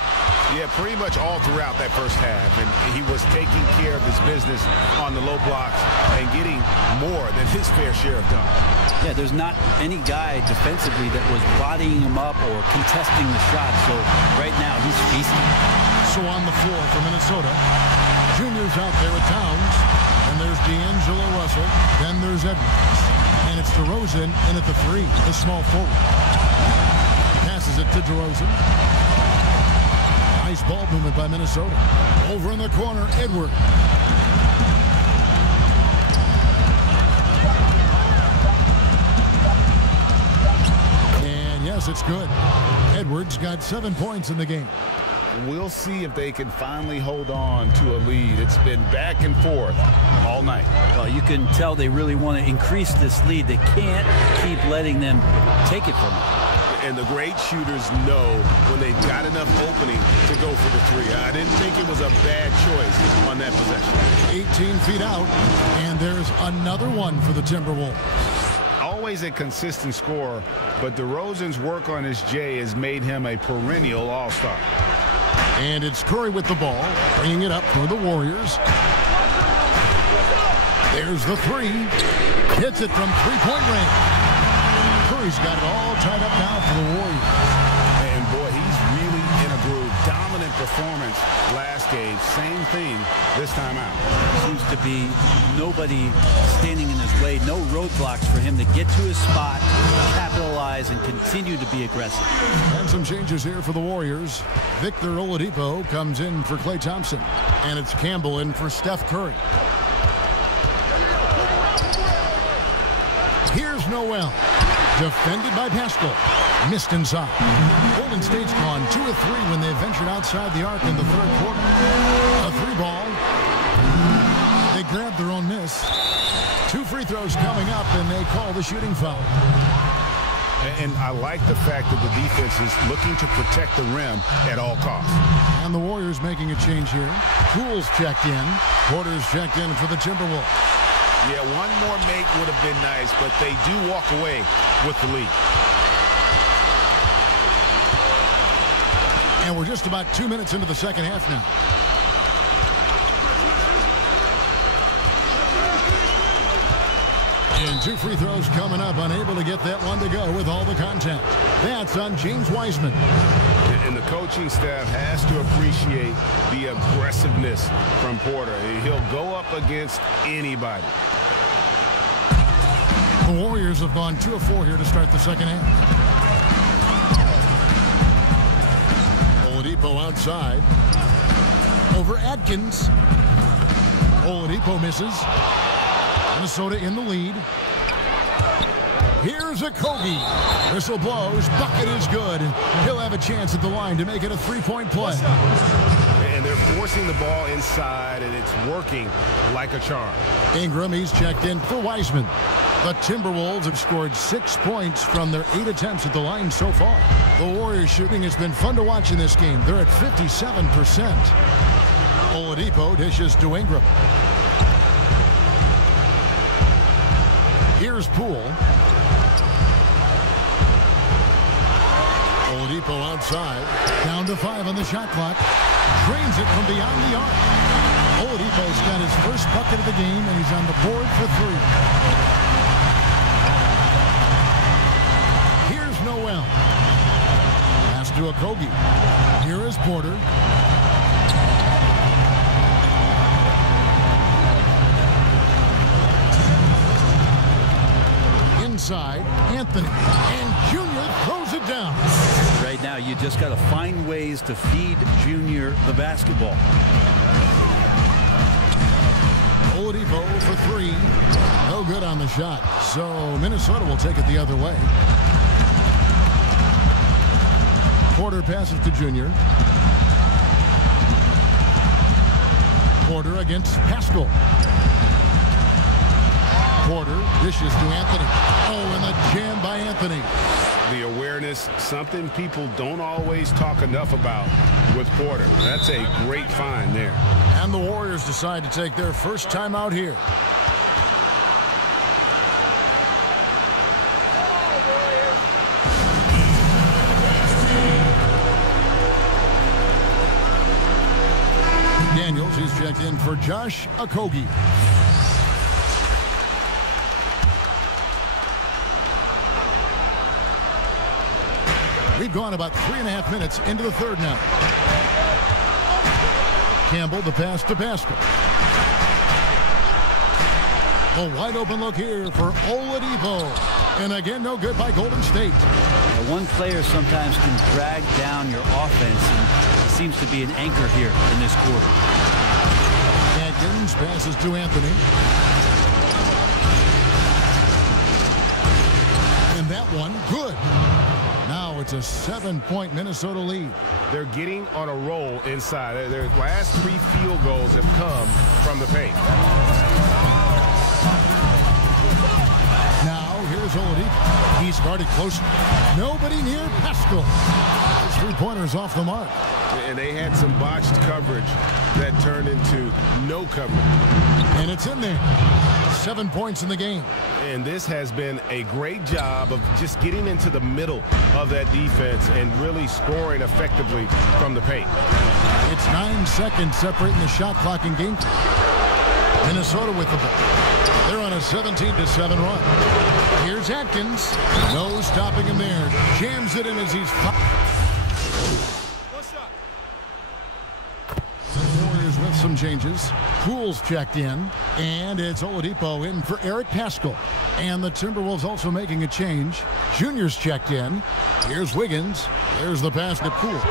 Yeah, pretty much all throughout that first half. And he was taking care of his business on the low blocks and getting more than his fair share of dunks. Yeah, there's not any guy defensively that was bodying him up or contesting the shot. So right now he's feasting. So on the floor for Minnesota, Junior's out there with Towns. And there's D'Angelo Russell. Then there's Edwards. And it's DeRozan in at the 3, the small forward. Passes it to DeRozan. Nice ball movement by Minnesota. Over in the corner, Edwards. And yes, it's good. Edwards got 7 points in the game. We'll see if they can finally hold on to a lead. It's been back and forth all night. Well, you can tell they really want to increase this lead. They can't keep letting them take it from them. And the great shooters know when they've got enough opening to go for the 3. I didn't think it was a bad choice on that possession. 18 feet out, and there's another one for the Timberwolves. Always a consistent scorer, but DeRozan's work on his J has made him a perennial all-star. And it's Curry with the ball, bringing it up for the Warriors. There's the 3. Hits it from three-point range. Curry's got it all tied up now for the Warriors. And boy, he's really in a groove. Dominant performance last game. Same thing this time out. Seems to be nobody standing in his way. No roadblocks for him to get to his spot, capitalize, and continue to be aggressive. And some changes here for the Warriors. Victor Oladipo comes in for Klay Thompson. And it's Campbell in for Steph Curry. Here's Noel. Defended by Pascal. Missed inside. Golden State's gone 2 of 3 when they ventured outside the arc in the third quarter. A 3-ball. They grabbed their own miss. 2 free throws coming up, and they call the shooting foul. And I like the fact that the defense is looking to protect the rim at all costs. And the Warriors making a change here. Poole's checked in. Porter's checked in for the Timberwolves. Yeah, one more make would have been nice, but they do walk away with the lead. And we're just about 2 minutes into the second half now. And 2 free throws coming up, unable to get that one to go with all the contact. That's on James Wiseman. And the coaching staff has to appreciate the aggressiveness from Porter. He'll go up against anybody. The Warriors have gone 2 of 4 here to start the second half. Oladipo outside. Over Atkins. Oladipo misses. Minnesota in the lead. Here's a Kogi. Whistle blows. Bucket is good. He'll have a chance at the line to make it a 3-point play. And they're forcing the ball inside, and it's working like a charm. Ingram, he's checked in for Wiseman. The Timberwolves have scored 6 points from their 8 attempts at the line so far. The Warriors shooting has been fun to watch in this game. They're at 57%. Oladipo dishes to Ingram. Here's Poole. Oladipo outside. Down to 5 on the shot clock. Drains it from beyond the arc. Oladipo's got his first bucket of the game, and he's on the board for 3. Here's Noel. Pass to Okogie. Here is Porter. Inside. Anthony. And Junior throws it down. Right now, you just got to find ways to feed Junior the basketball. Oladipo for three. No good on the shot. So Minnesota will take it the other way. Porter passes to Junior. Porter against Pascal. Porter dishes to Anthony. Oh, and the jam by Anthony. The awareness, something people don't always talk enough about with Porter. That's a great find there. And the Warriors decide to take their first time out here. Daniels, he's checked in for Josh Okogie. We've gone about 3.5 minutes into the third now. Campbell, the pass to Pascal. A wide open look here for Oladipo. And again, no good by Golden State. Now, one player sometimes can drag down your offense, and he seems to be an anchor here in this quarter. Atkins passes to Anthony. And that one, good. Now it's a 7-point Minnesota lead. They're getting on a roll inside. Their last 3 field goals have come from the paint. Now here's Oladipo. He's guarded close. Nobody near Pascal. His three-pointer's off the mark. And they had some botched coverage that turned into no coverage. And it's in there. 7 points in the game. And this has been a great job of just getting into the middle of that defense and really scoring effectively from the paint. It's 9 seconds separating the shot clock in game. Minnesota with the ball. They're on a 17-7 run. Here's Atkins. No stopping him there. Jams it in as he's... Warriors with some changes. Poole's checked in, and it's Oladipo in for Eric Pascal. And the Timberwolves also making a change. Junior's checked in. Here's Wiggins. There's the pass to Poole.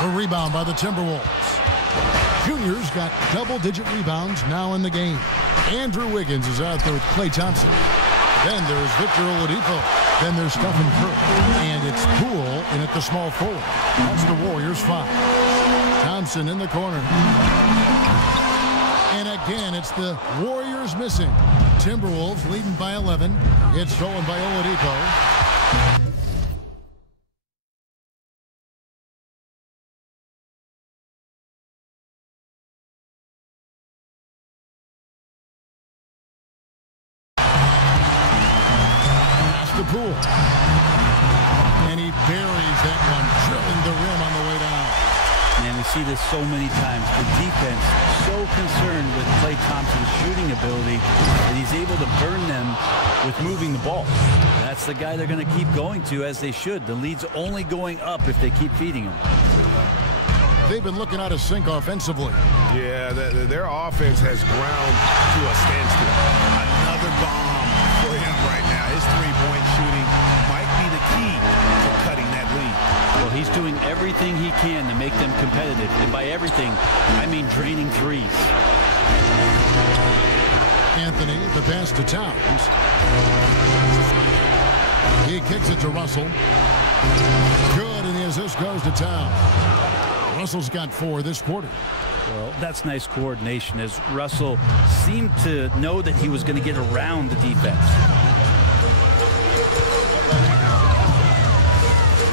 A rebound by the Timberwolves. Junior's got double-digit rebounds now in the game. Andrew Wiggins is out there with Klay Thompson. Then there's Victor Oladipo. Then there's Steph Curry. And it's Poole in at the small forward. That's the Warriors 5. Thompson in the corner. And again, it's the Warriors missing. Timberwolves leading by 11. It's stolen by Oladipo. Poole. And he buries that one, drilling the rim on the way down. And we see this so many times. The defense so concerned with Klay Thompson's shooting ability that he's able to burn them with moving the ball. That's the guy they're going to keep going to, as they should. The lead's only going up if they keep feeding him. They've been looking out of sync offensively. Yeah, their offense has ground to a standstill. Another bomb for him right now. His three-point shooting might be the key to cutting that lead. Well, he's doing everything he can to make them competitive. And by everything, I mean draining threes. Anthony, the pass to Towns. He kicks it to Russell. Good, and the assist goes to Towns. Russell's got 4 this quarter. Well, that's nice coordination, as Russell seemed to know that he was going to get around the defense.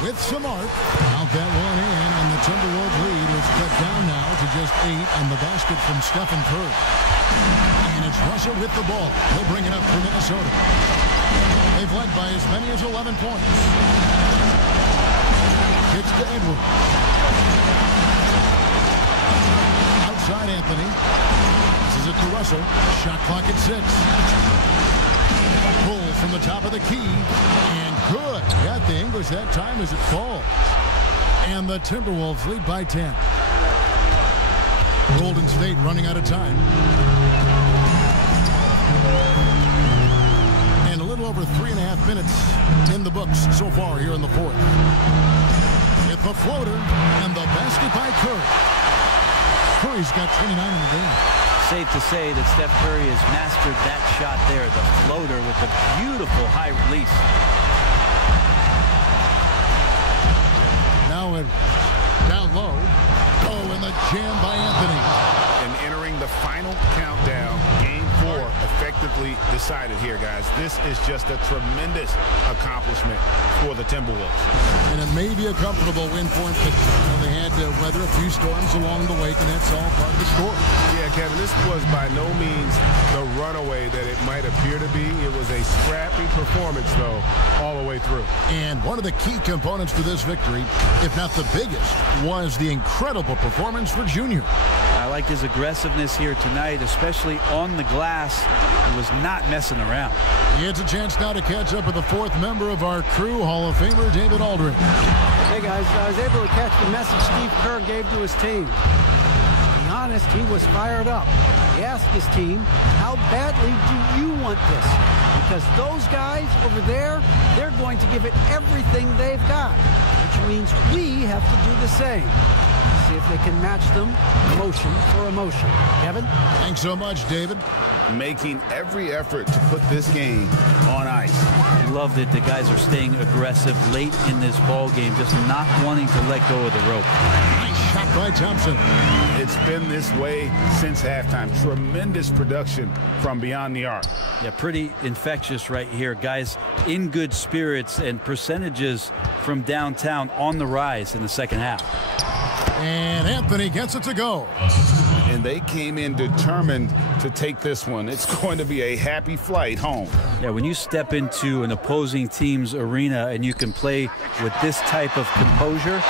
With some arc, out that one in, and the Timberwolves lead is cut down now to just 8 on the basket from Steph Curry. And it's Russell with the ball. He'll bring it up for Minnesota. They've led by as many as 11 points. It's to Edwards. Outside Anthony. This is it to Russell. Shot clock at 6. Pull from the top of the key. And good. Got the English that time as it falls. And the Timberwolves lead by 10. Golden State running out of time. And a little over 3.5 minutes in the books so far here in the fourth. With the floater and the basket by Curry. Curry's got 29 in the game. Safe to say that Steph Curry has mastered that shot there, the floater with the beautiful high release. Now down low. Oh, and the jam by Anthony. And entering the final countdown, game 4 effectively decided here, guys. This is just a tremendous accomplishment for the Timberwolves. And it may be a comfortable win for them, but they had to weather a few storms along the way, and that's all part of the story. Yeah, Kevin, this was by no means the runaway that it might appear to be. It was a scrappy performance, though, all the way through. And one of the key components to this victory, if not the biggest, was the incredible performance for Junior. I like his aggressiveness here tonight, especially on the glass. He was not messing around. He has a chance now to catch up with the fourth member of our crew, Hall of Famer David Aldridge. Hey guys, I was able to catch the message Steve Kerr gave to his team. To be honest, he was fired up. He asked his team, how badly do you want this? Because those guys over there, they're going to give it everything they've got, which means we have to do the same. See if they can match them emotion for emotion. Kevin? Thanks so much, David. Making every effort to put this game on ice. Love that the guys are staying aggressive late in this ball game, just not wanting to let go of the rope. Nice shot by Thompson. It's been this way since halftime. Tremendous production from beyond the arc. Yeah, pretty infectious right here. Guys in good spirits, and percentages from downtown on the rise in the second half. And Anthony gets it to go. And they came in determined to take this one. It's going to be a happy flight home. Yeah, when you step into an opposing team's arena and you can play with this type of composure,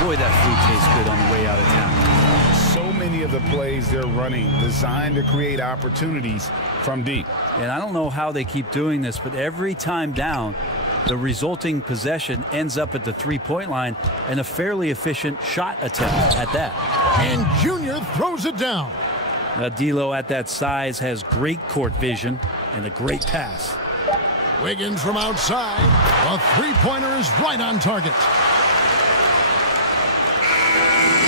boy, that food tastes good on the way out of town. So many of the plays they're running designed to create opportunities from deep. And I don't know how they keep doing this, but every time down, the resulting possession ends up at the three-point line, and a fairly efficient shot attempt at that. And Junior throws it down. D'Lo at that size has great court vision and a great pass. Wiggins from outside. A three-pointer is right on target.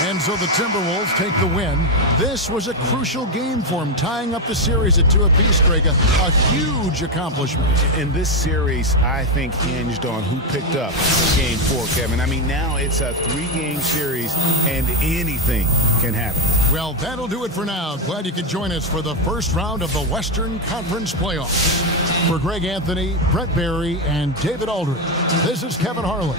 And so the Timberwolves take the win. This was a crucial game for them, tying up the series at 2 apiece, Greg. A huge accomplishment. In this series, I think hinged on who picked up game 4, Kevin. I mean, now it's a 3-game series, and anything can happen. Well, that'll do it for now. Glad you could join us for the first round of the Western Conference Playoffs. For Greg Anthony, Brett Barry, and David Aldridge, this is Kevin Harlan.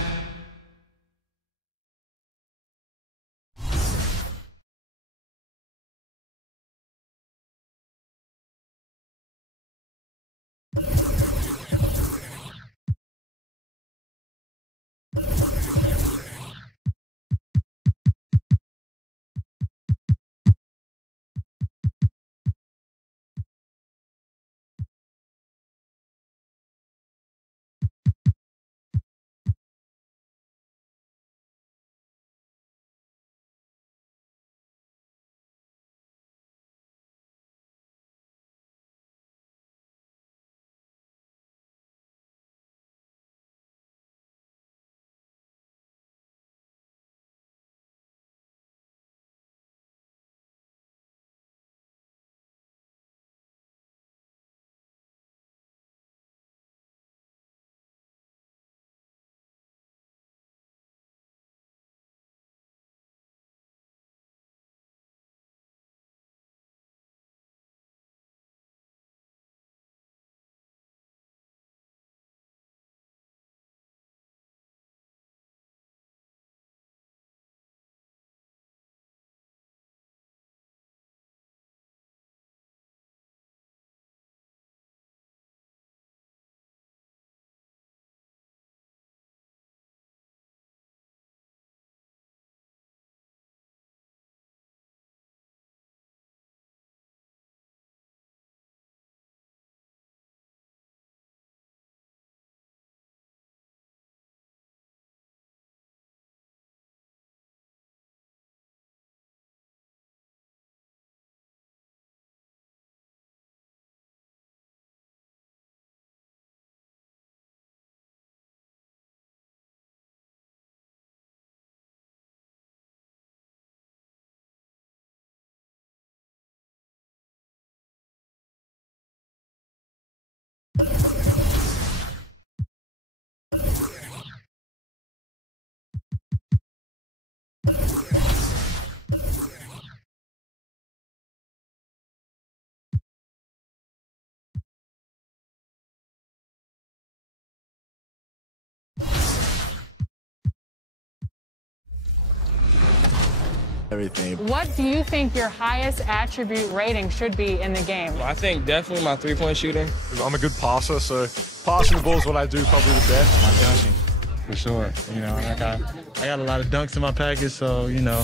everything. What do you think your highest attribute rating should be in the game? Well, I think definitely my three-point shooting. I'm a good passer, so passing the ball is what I do probably the best. My dunking, for sure. You know, like I got a lot of dunks in my package, so, you know,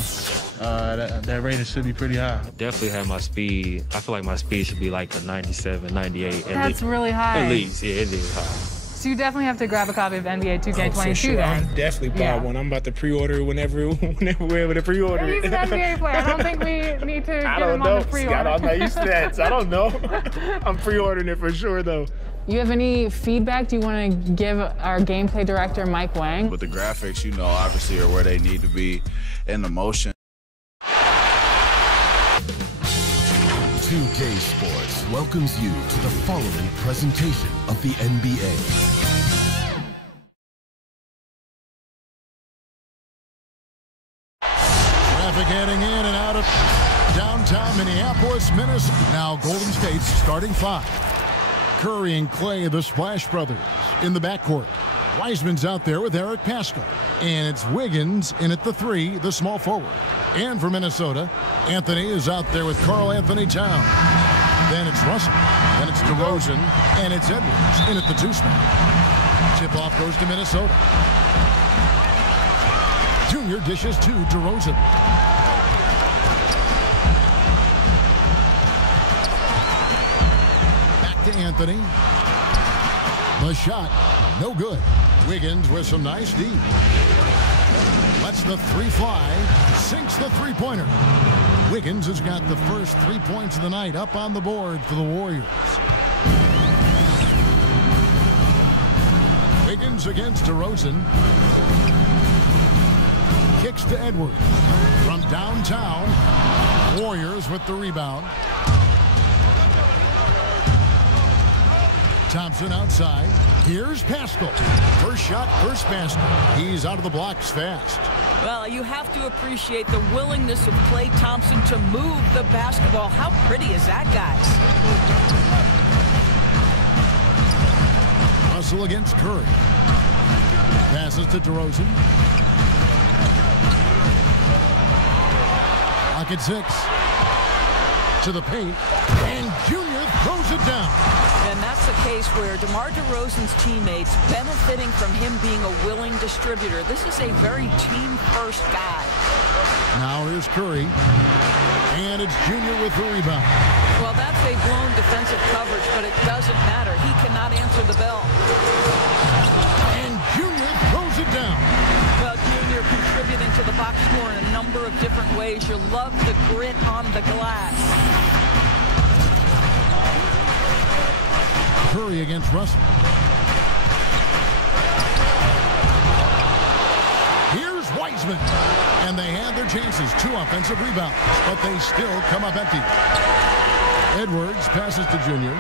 that rating should be pretty high. Definitely have my speed. I feel like my speed should be like a 97, 98. That's really high. At least, yeah, it is high. So you definitely have to grab a copy of NBA 2K22 for sure. then. I'm definitely buy one. I'm about to pre-order whenever we're able to pre-order He's it. an NBA player. I don't think we need to I get don't him know. on the pre-order. I'm not used to that. I don't know. I'm pre-ordering it for sure, though. You have any feedback? Do you want to give our gameplay director, Mike Wang? But the graphics, you know, obviously are where they need to be in the motion. 2K Sports welcomes you to the following presentation of the NBA. Traffic heading in and out of downtown Minneapolis, Minnesota. Now Golden State's starting five. Curry and Clay, the Splash Brothers, in the backcourt. Wiseman's out there with Eric Pascal. And it's Wiggins in at the three, the small forward. And for Minnesota, Anthony is out there with Karl Anthony Towns. Then it's Russell. Then it's DeRozan. And it's Edwards in at the two spot. Tip-off goes to Minnesota. Junior dishes to DeRozan. Back to Anthony. The shot, no good. Wiggins with some nice D. Lets the three fly. Sinks the three-pointer. Wiggins has got the first 3 points of the night up on the board for the Warriors. Wiggins against DeRozan. Kicks to Edwards. From downtown, Warriors with the rebound. Thompson outside. Here's Pascal. First shot, first basket. He's out of the blocks fast. Well, you have to appreciate the willingness of Klay Thompson to move the basketball. How pretty is that, guys? Russell against Curry. Passes to DeRozan. Pocket six. To the paint. And Junior throws it down. And that's a case where DeMar DeRozan's teammates benefiting from him being a willing distributor. This is a very team-first guy. Now here's Curry. And it's Junior with the rebound. Well, that's a blown defensive coverage, but it doesn't matter. He cannot answer the bell. And Junior throws it down. Well, Junior contributing to the box score in a number of different ways. You love the grit on the glass. Curry against Russell. Here's Wiseman. And they had their chances. 2 offensive rebounds. But they still come up empty. Edwards passes to Junior.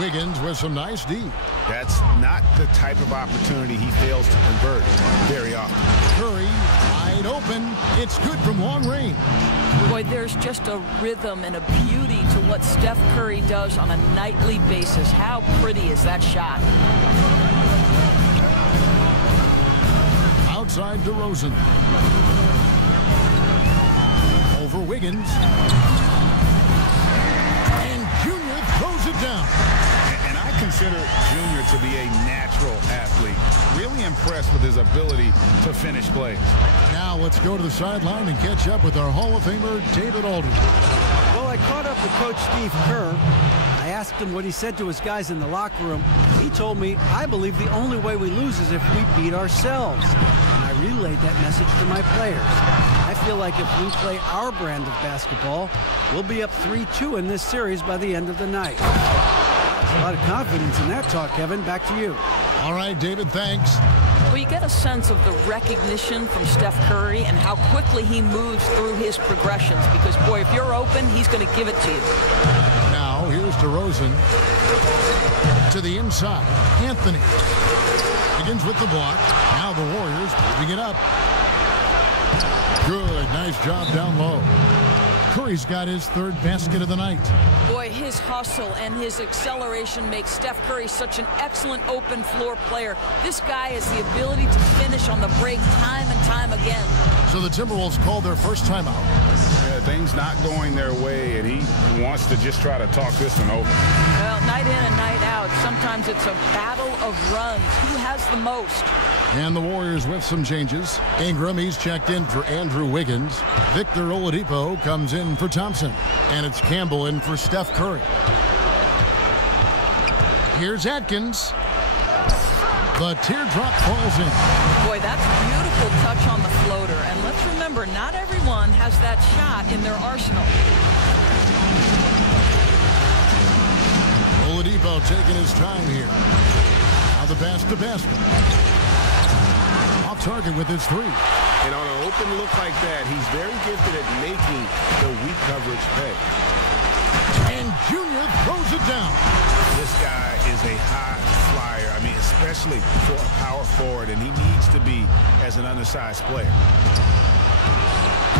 Wiggins with some nice D. That's not the type of opportunity he fails to convert very often. Curry wide open. It's good from long range. Boy, there's just a rhythm and a beauty to what Steph Curry does on a nightly basis. How pretty is that shot? Outside DeRozan. Over Wiggins. And Junior throws it down. And I consider Junior to be a natural athlete. Really impressed with his ability to finish plays. Now let's go to the sideline and catch up with our Hall of Famer, David Aldridge. Well, I caught up with Coach Steve Kerr. I asked him what he said to his guys in the locker room. He told me, I believe the only way we lose is if we beat ourselves. And I relayed that message to my players. I feel like if we play our brand of basketball, we'll be up 3-2 in this series by the end of the night. There's a lot of confidence in that talk, Kevin. Back to you. All right, David, thanks. Well, you get a sense of the recognition from Steph Curry and how quickly he moves through his progressions. Because, boy, if you're open, he's going to give it to you. Now, here's DeRozan to the inside. Anthony begins with the block. Now the Warriors moving it up. Good, nice job down low. Curry's got his third basket of the night. Boy, his hustle and his acceleration makes Steph Curry such an excellent open floor player. This guy has the ability to finish on the break time and time again. So the Timberwolves called their first timeout. Yeah, things not going their way, and he wants to just try to talk this one over. Well, night in and night out, sometimes it's a battle of runs. Who has the most? And the Warriors with some changes. Ingram, he's checked in for Andrew Wiggins. Victor Oladipo comes in for Thompson. And it's Campbell in for Steph Curry. Here's Atkins. The teardrop falls in. Boy, that's a beautiful touch on the floater. And let's remember, not everyone has that shot in their arsenal. Oladipo taking his time here. Now the pass to basket. Off target with his three. And on an open look like that, he's very gifted at making the weak coverage pay. And Junior throws it down. This guy is a high flyer. I mean, especially for a power forward, and he needs to be as an undersized player.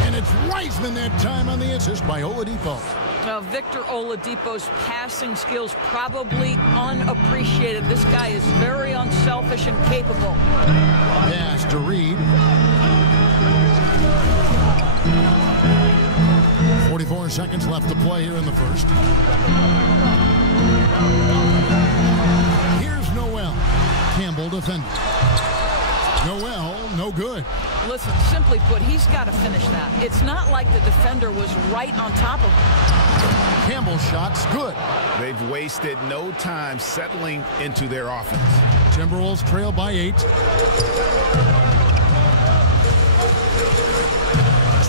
And it's Wiseman that time on the assist by Oladipo. Now, Victor Oladipo's passing skills probably unappreciated. This guy is very unselfish and capable. Pass to Reed. 44 seconds left to play here in the first. Here's Noel. Campbell defending. Noel, no good. Listen, simply put, he's got to finish that. It's not like the defender was right on top of him. Campbell's shot's good. They've wasted no time settling into their offense. Timberwolves trail by 8.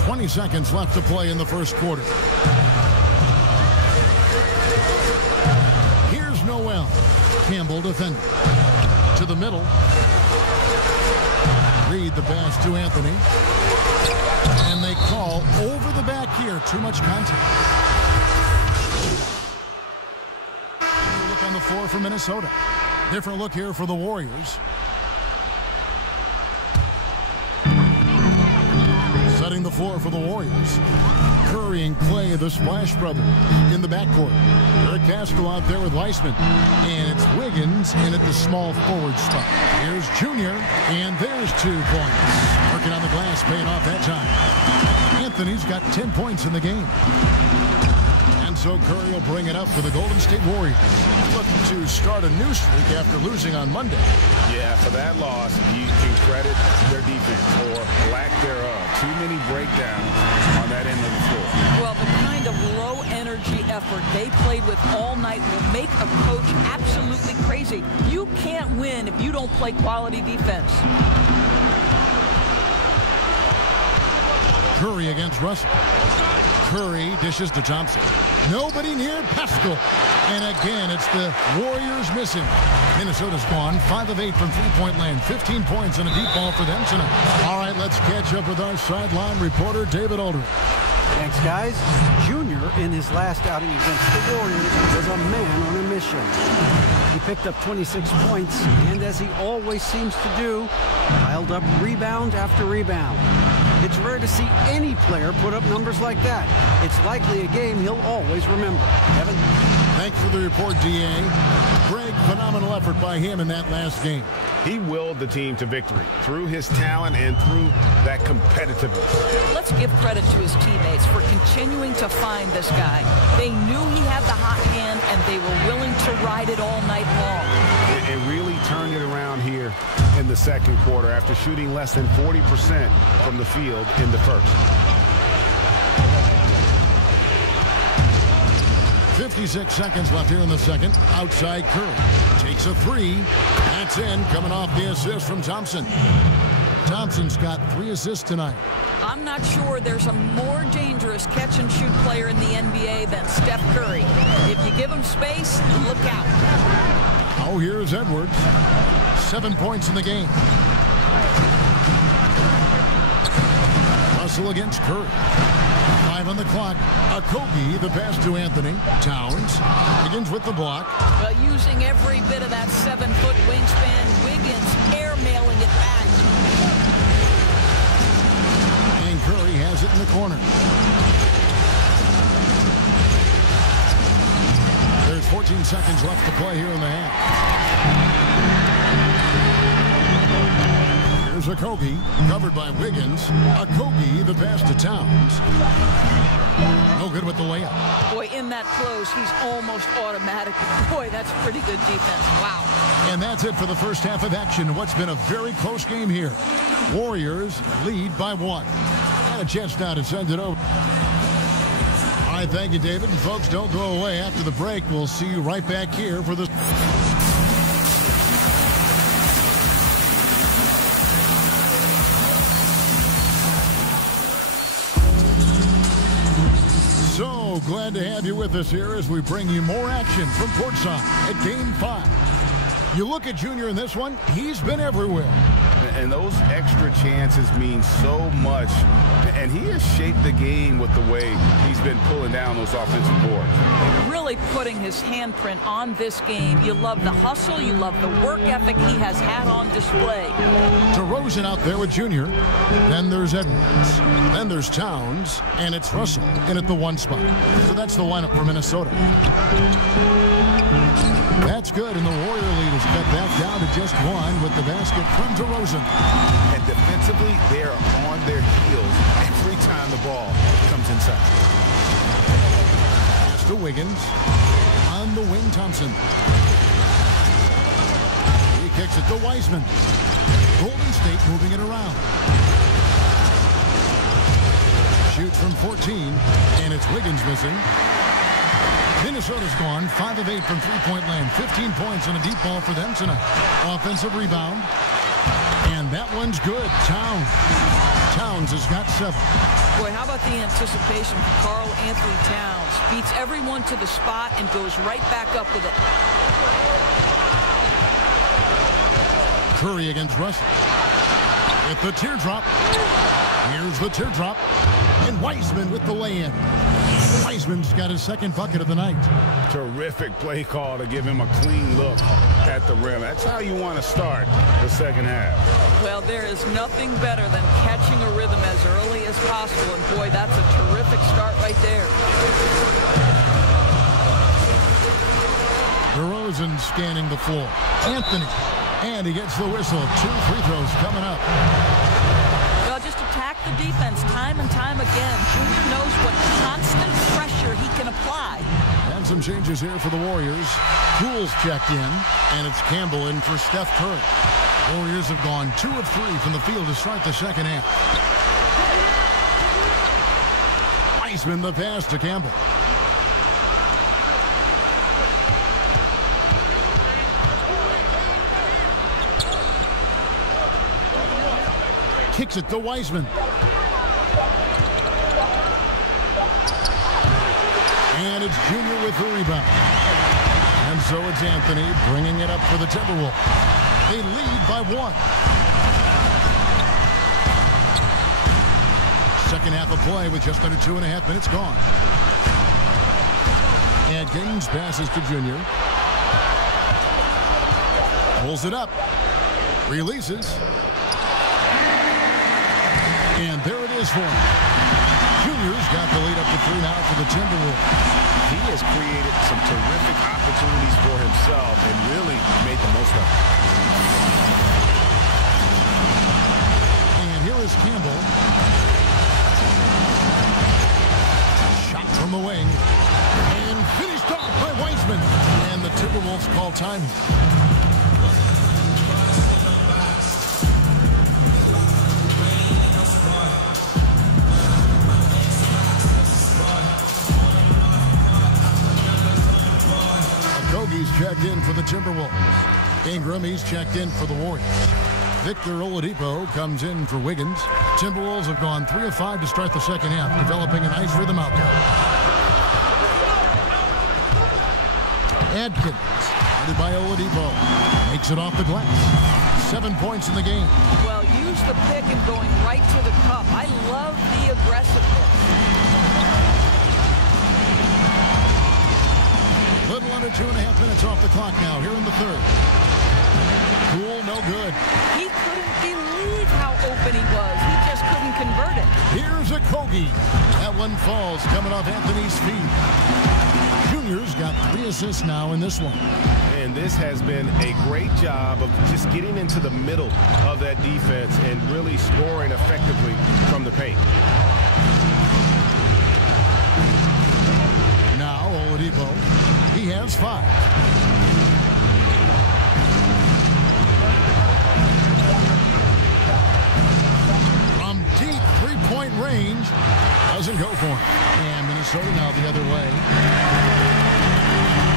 20 seconds left to play in the first quarter. Here's Noel. Campbell defending. To the middle. Reed the pass to Anthony. And they call over the back here. Too much contact. Look on the floor for Minnesota. Different look here for the Warriors. Setting the floor for the Warriors. Curry and Clay, the Splash Brothers, in the backcourt. Eric Castro out there with Weissman. And it's Wiggins in at the small forward spot. Here's Junior, and there's 2 points. Working on the glass, paying off that time. Anthony's got 10 points in the game. And so Curry will bring it up for the Golden State Warriors. Looking to start a new streak after losing on Monday. Yeah, for that loss, you can credit their defense or lack thereof. Too many breakdowns on that end of the floor. Well, the kind of low-energy effort they played with all night will make a coach absolutely crazy. You can't win if you don't play quality defense. Curry against Russell. Curry dishes to Thompson. Nobody near Pascal. And again, it's the Warriors missing. Minnesota's gone 5 of 8 from three-point land. 15 points and a deep ball for them tonight. All right, let's catch up with our sideline reporter, David Aldridge. Thanks, guys. Junior, in his last outing against the Warriors, was a man on a mission. He picked up 26 points, and as he always seems to do, piled up rebound after rebound. It's rare to see any player put up numbers like that. It's likely a game he'll always remember. Evan? Thanks for the report, D.A. Greg, phenomenal effort by him in that last game. He willed the team to victory through his talent and through that competitiveness. Let's give credit to his teammates for continuing to find this guy. They knew he had the hot hand, and they were willing to ride it all night long. It really turned it around here in the second quarter after shooting less than 40% from the field in the first. 56 seconds left here in the second. Outside Curry. Takes a 3. That's in, coming off the assist from Thompson. Thompson's got 3 assists tonight. I'm not sure there's a more dangerous catch-and-shoot player in the NBA than Steph Curry. If you give him space, look out. Oh, here's Edwards. 7 points in the game. Russell against Curry. 5 on the clock. Okogie, the pass to Anthony. Towns begins with the block. Well, using every bit of that 7-foot wingspan, Wiggins airmailing it back. And Curry has it in the corner. 14 seconds left to play here in the half. Here's Okogie, covered by Wiggins. Okogie, the pass to Towns. No good with the layup. Boy, in that close, he's almost automatic. Boy, that's pretty good defense. Wow. And that's it for the first half of action. What's been a very close game here. Warriors lead by 1. And a chance now to send it over. All right, thank you, David. And folks, don't go away. After the break, we'll see you right back here for the... So glad to have you with us here as we bring you more action from courtside at Game 5. You look at Junior in this one, he's been everywhere. And those extra chances mean so much. And he has shaped the game with the way he's been pulling down those offensive boards. Really putting his handprint on this game. You love the hustle. You love the work ethic he has had on display. DeRozan out there with Junior. Then there's Edwards. Then there's Towns. And it's Russell in at the 1 spot. So that's the lineup for Minnesota. That's good, and the Warrior lead has cut that down to just 1 with the basket from DeRozan. And defensively, they are on their heels every time the ball comes inside. Pass to Wiggins. On the wing, Thompson. He kicks it to Wiseman. Golden State moving it around. Shoots from 14, and it's Wiggins missing. Minnesota's gone 5 of 8 from three-point land. 15 points on a deep ball for them tonight. Offensive rebound. And that one's good. Towns has got 7. Boy, how about the anticipation for Karl Anthony Towns? Beats everyone to the spot and goes right back up with it. Curry against Russell. With the teardrop. Here's the teardrop. And Wiseman with the lay-in. Wiseman's got his second bucket of the night. Terrific play call to give him a clean look at the rim. That's how you want to start the second half. Well, there is nothing better than catching a rhythm as early as possible. And boy, that's a terrific start right there. DeRozan scanning the floor. Anthony. And he gets the whistle. 2 free throws coming up. Well, just attack the defense time and time again. Junior knows what constant pressure he can apply. And some changes here for the Warriors. Poole's checked in, and it's Campbell in for Steph Curry. Warriors have gone 2 of 3 from the field to start the second half. Wiseman the pass to Campbell. Kicks it to Wiseman. And it's Junior with the rebound. And so it's Anthony bringing it up for the Timberwolves. They lead by 1. Second half of play with just under 2.5 minutes gone. And Gaines passes to Junior. Pulls it up. Releases. And there it is for him. Junior's got the lead up to 3 now for the Timberwolves. He has created some terrific opportunities for himself and really made the most of it. And here is Campbell. Shot from the wing. And finished off by Wiseman. And the Timberwolves call time. He's checked in for the Timberwolves. Ingram, he's checked in for the Warriors. Victor Oladipo comes in for Wiggins. Timberwolves have gone 3 of 5 to start the second half, developing a nice rhythm out there. Adkins, headed by Oladipo, makes it off the glass. 7 points in the game. Well, use the pick and going right to the cup. I love the aggressiveness. Little under 2.5 minutes off the clock now here in the third. Poole, no good. He couldn't believe how open he was. He just couldn't convert it. Here's Okogie. That one falls coming off Anthony's feet. Jr.'s got 3 assists now in this one. And this has been a great job of just getting into the middle of that defense and really scoring effectively from the paint. Now Oladipo, he has 5. From deep three-point range, doesn't go for him. And Minnesota now the other way.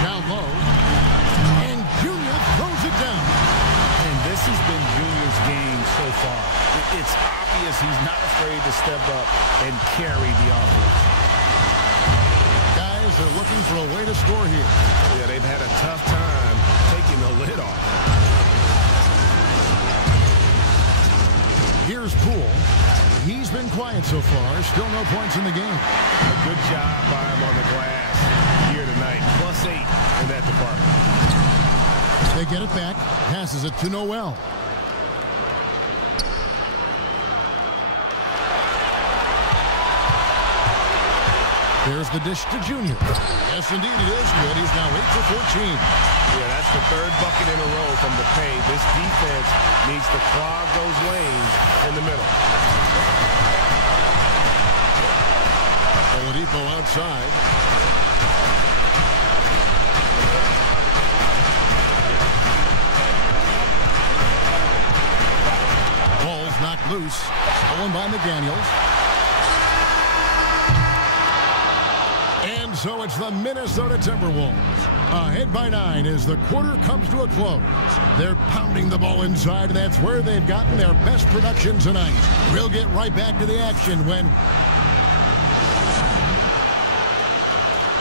Down low. And Junior throws it down. And this has been Junior's game so far. It's obvious he's not afraid to step up and carry the offense. Guys are looking for a way to score here. Yeah, they've had a tough time taking the lid off. Here's Poole. He's been quiet so far. Still no points in the game. A good job by him on the glass here tonight. +8 in that department. They get it back. Passes it to Noel. There's the dish to Junior. Yes, indeed it is good. He's now 8 for 14. Yeah, that's the 3rd bucket in a row from the paint. This defense needs to clog those lanes in the middle. Oladipo outside. Ball's knocked loose. Stolen by McDaniels. And so it's the Minnesota Timberwolves. Ahead by 9 as the quarter comes to a close. They're pounding the ball inside, and that's where they've gotten their best production tonight. We'll get right back to the action when...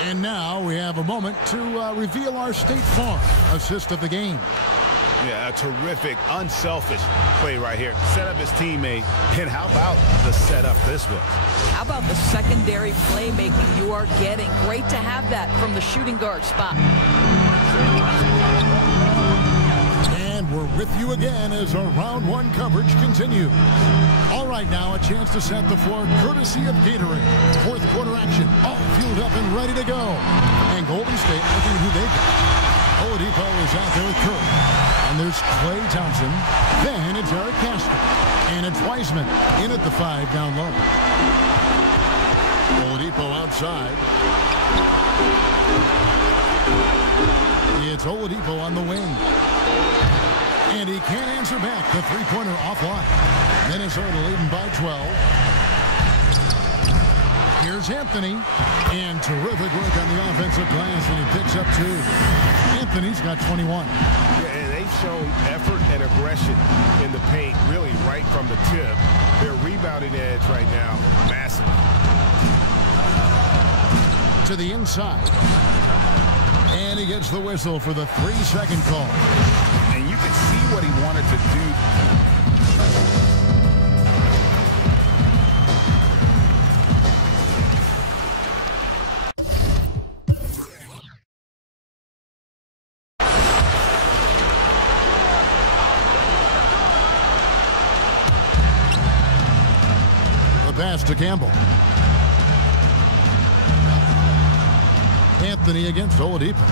And now we have a moment to reveal our State Farm assist of the game. Yeah, a terrific, unselfish play right here. Set up his teammate. And how about the setup this was? How about the secondary playmaking you are getting? Great to have that from the shooting guard spot. And we're with you again as our round 1 coverage continues. All right, now a chance to set the floor courtesy of Gatorade. 4th quarter action, all fueled up and ready to go. And Golden State looking at who they've got. Oladipo is out there with Curry. And there's Klay Thompson. Then it's Eric Castro. And it's Wiseman in at the 5 down low. Oladipo outside. It's Oladipo on the wing. And he can't answer back. The three-pointer offline. Minnesota leading by 12. Here's Anthony. And terrific work on the offensive glass, and he picks up 2. Anthony's got 21. Yeah, and they've shown effort and aggression in the paint, really right from the tip. Their rebounding edge right now, massive. To the inside. And he gets the whistle for the 3-second call. And you can see what he wanted to do. Pass to Campbell. Anthony against Oladipo.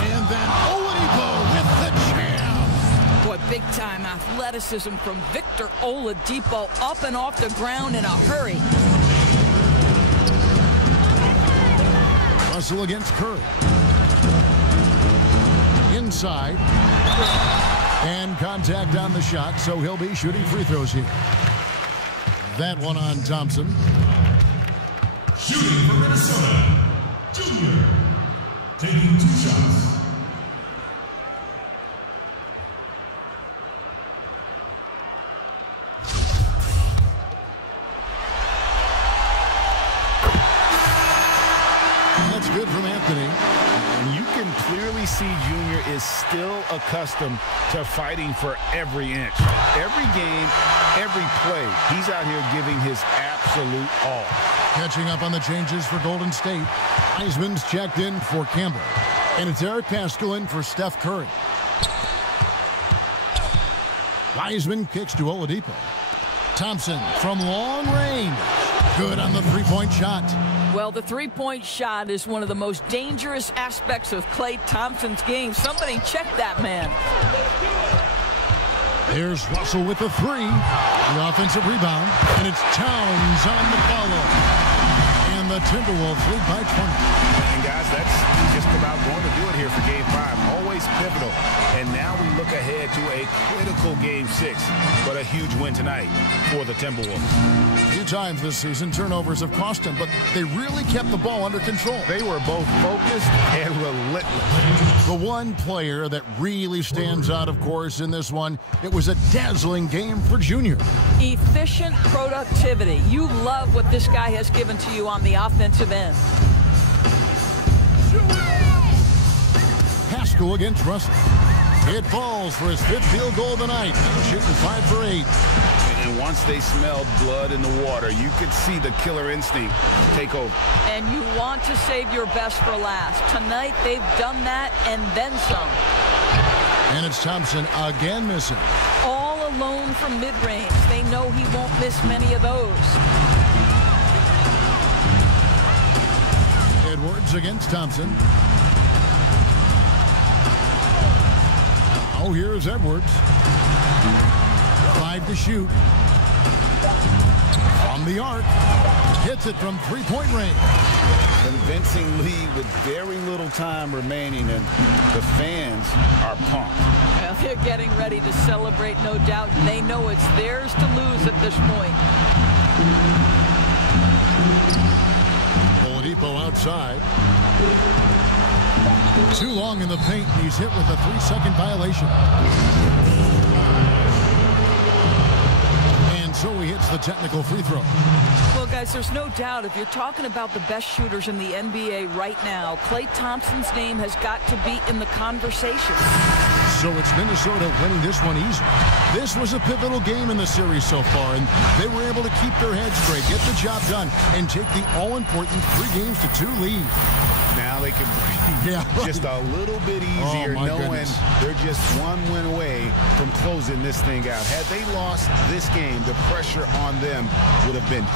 And then Oladipo with the jam. Boy, big-time athleticism from Victor Oladipo, up and off the ground in a hurry. Russell against Curry. Inside. And contact on the shot, so he'll be shooting free throws here. That one on Thompson. Shooting for Minnesota, Junior. Taking 2 shots. That's good from Anthony. And you can clearly see Junior is still accustomed to fighting for every inch. Every game, every play, he's out here giving his absolute all. Catching up on the changes for Golden State. Wiseman's checked in for Campbell. And it's Eric Pascal in for Steph Curry. Wiseman kicks to Oladipo. Thompson from long range. Good on the three-point shot. Well, the three-point shot is one of the most dangerous aspects of Klay Thompson's game. Somebody check that man. Here's Russell with the three. The offensive rebound, and it's Towns on the follow. And the Timberwolves lead by 20. And guys, that's just about going to do it here for Game 5. Always pivotal. And now we look ahead to a critical Game 6, but a huge win tonight for the Timberwolves. A few times this season, turnovers have cost them, but they really kept the ball under control. They were both focused and relentless. The one player that really stands out, of course, in this one, it was a dazzling game for Junior. Efficient productivity. You love what this guy has given to you on the offensive end. Pascal against Russell. It falls for his 5th field goal of the night. Shooting 5 for 8. And once they smelled blood in the water, you could see the killer instinct take over. And you want to save your best for last. Tonight, they've done that and then some. And it's Thompson again missing. All alone from mid-range. They know he won't miss many of those. Edwards against Thompson. Now here's Edwards. 5 to shoot. From the arc. Hits it from three-point range. Convincing lead with very little time remaining, and the fans are pumped. Well, they're getting ready to celebrate, no doubt. They know it's theirs to lose at this point. Oladipo outside. Too long in the paint, and he's hit with a 3-second violation. And so he hits the technical free throw. Well, guys, there's no doubt if you're talking about the best shooters in the NBA right now, Klay Thompson's name has got to be in the conversation. So it's Minnesota winning this one easily. This was a pivotal game in the series so far, and they were able to keep their heads straight, get the job done, and take the all-important 3-2 lead. Now they can breathe just a little bit easier, knowing they're just one win away from closing this thing out. Had they lost this game, the pressure on them would have been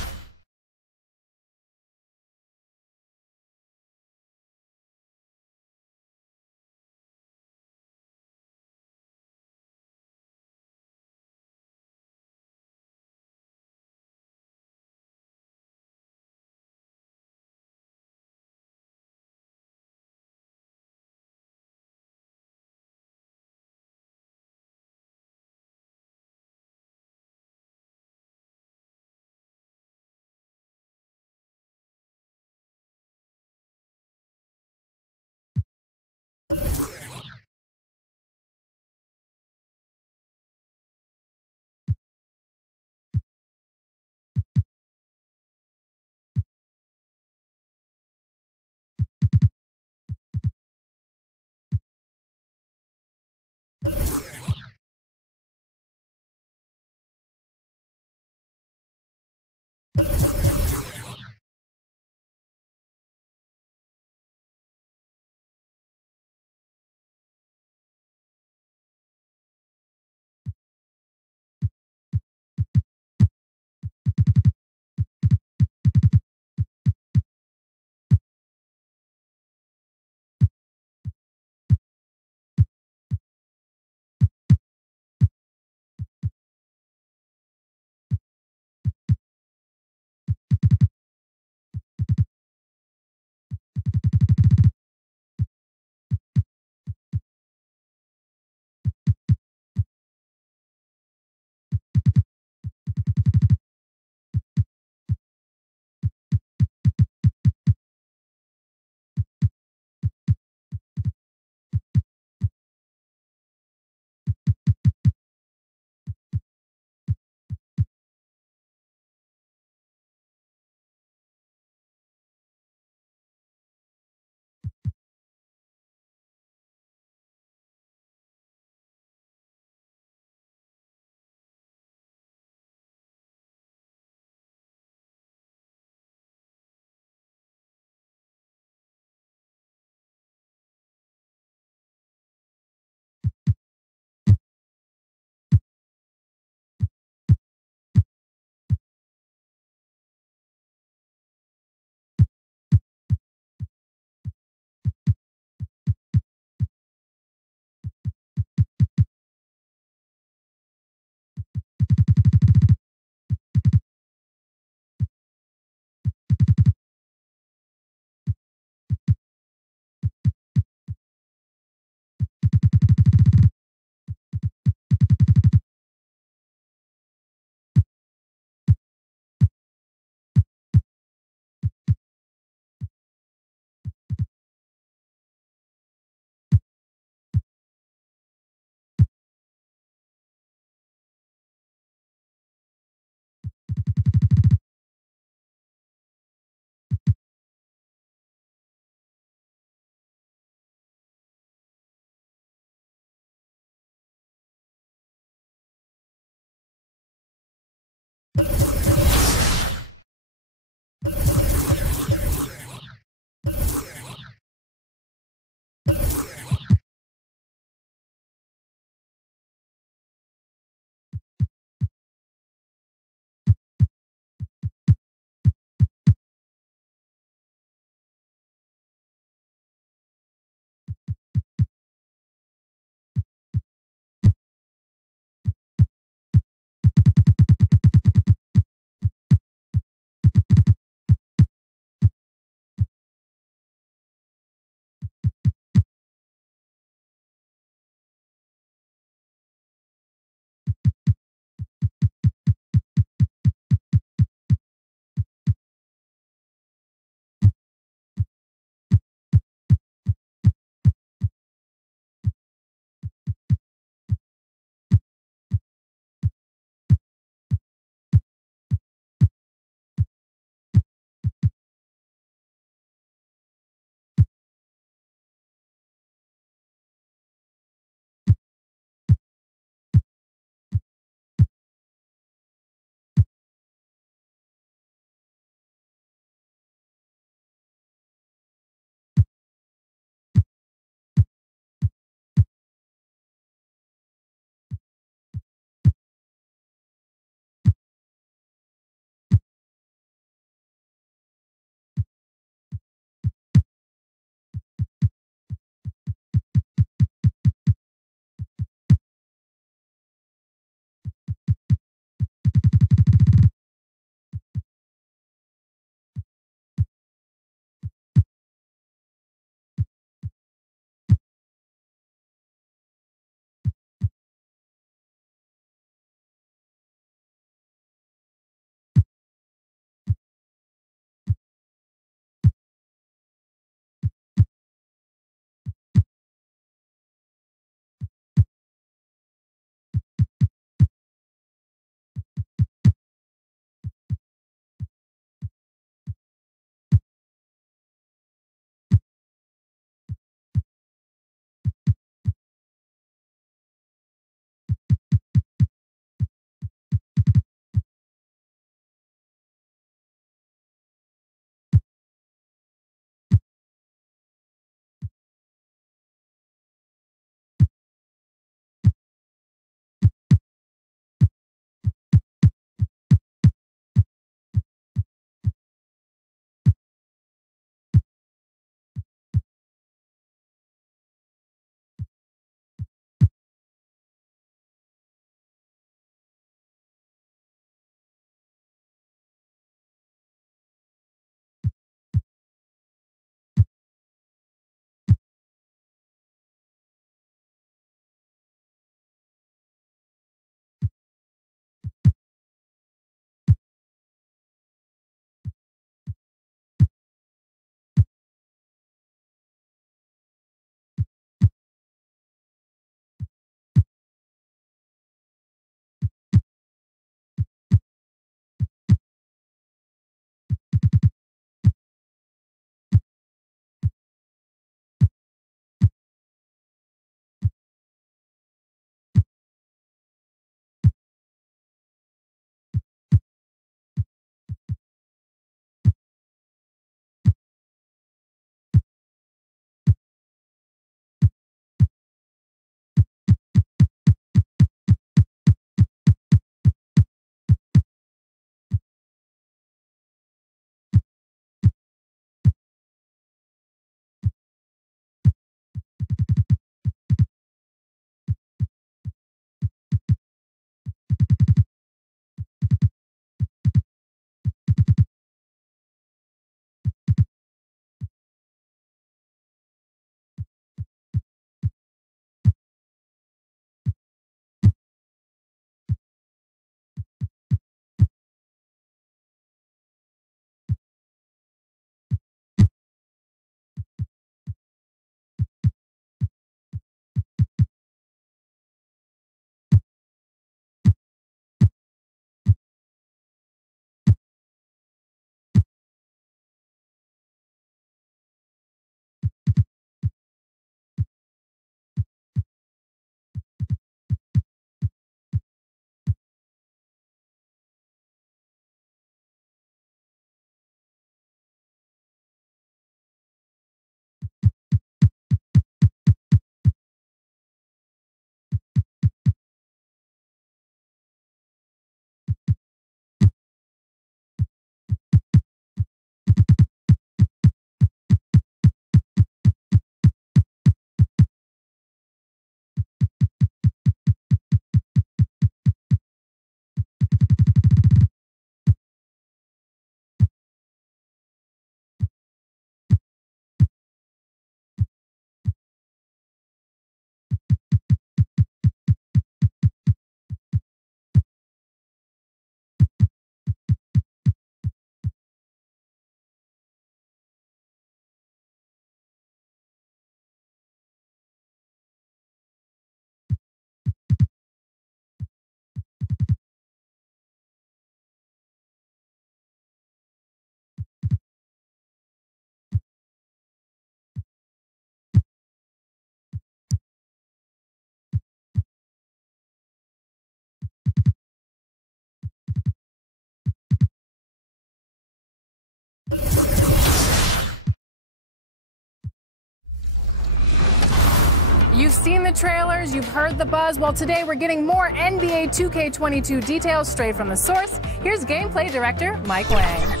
You've seen the trailers, you've heard the buzz. Well, today we're getting more NBA 2K22 details straight from the source. Here's gameplay director Mike Wang.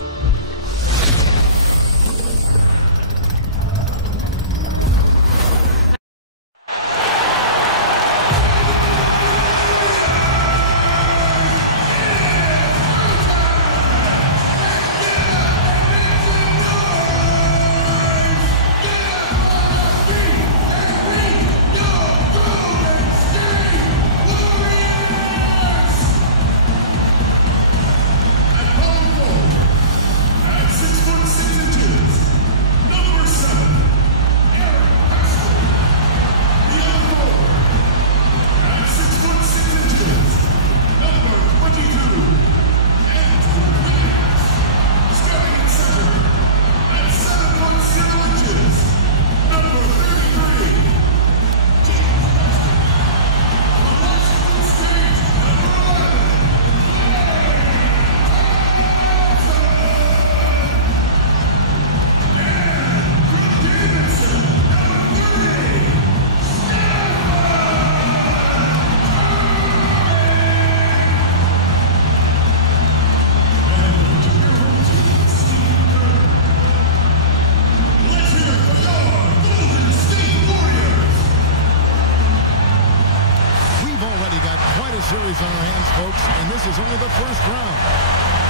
Series on our hands, folks, and this is only the first round.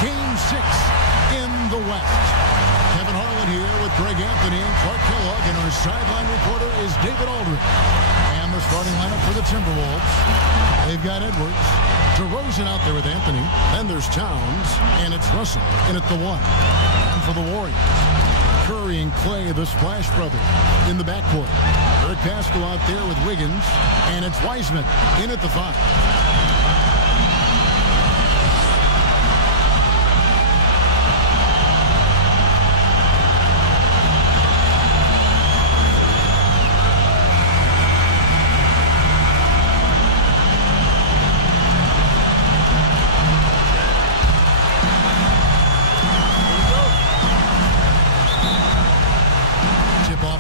Game 6 in the West. Kevin Harlan here with Greg Anthony and Clark Kellogg, and our sideline reporter is David Aldridge. And the starting lineup for the Timberwolves. They've got Edwards, DeRozan out there with Anthony. Then there's Towns, and it's Russell in at the 1. And for the Warriors, Curry and Clay, the Splash Brothers, in the backcourt. Eric Pascal out there with Wiggins, and it's Wiseman in at the 5.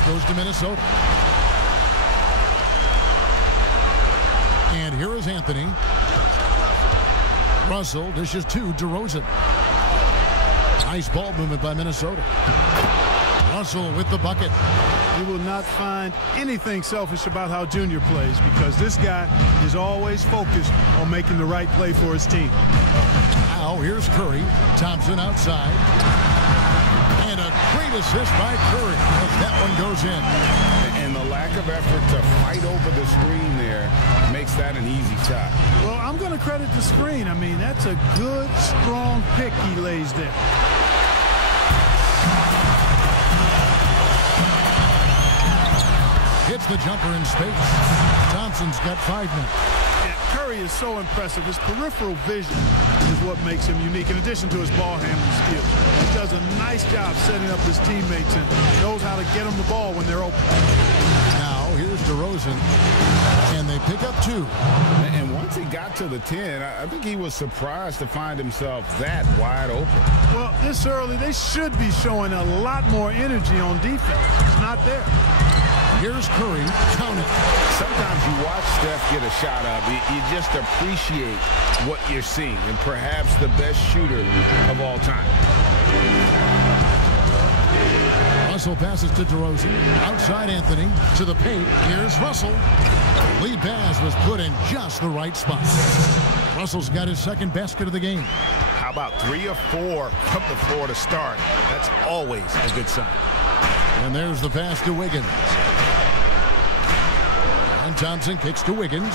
Goes to Minnesota. And here is Anthony. Russell dishes to DeRozan. Nice ball movement by Minnesota. Russell with the bucket. You will not find anything selfish about how Junior plays, because this guy is always focused on making the right play for his team. Now here's Curry. Thompson outside. And a great assist by Curry as that one goes in. And the lack of effort to fight over the screen there makes that an easy shot. Well, I'm going to credit the screen. I mean, that's a good, strong pick he lays there. Hits the jumper in space. Thompson's got 5 minutes. Curry is so impressive. His peripheral vision is what makes him unique, in addition to his ball handling skills. He does a nice job setting up his teammates and knows how to get them the ball when they're open. Now, here's DeRozan, and they pick up 2. And once he got to the 10, I think he was surprised to find himself that wide open. Well, this early, they should be showing a lot more energy on defense. It's not there. Here's Curry, count it. Sometimes you watch Steph get a shot up, you just appreciate what you're seeing, and perhaps the best shooter of all time. Russell passes to DeRozan. Outside Anthony to the paint. Here's Russell. Lead pass was put in just the right spot. Russell's got his second basket of the game. How about 3 or 4 from the floor to start? That's always a good sign. And there's the pass to Wiggins. And Thompson kicks to Wiggins.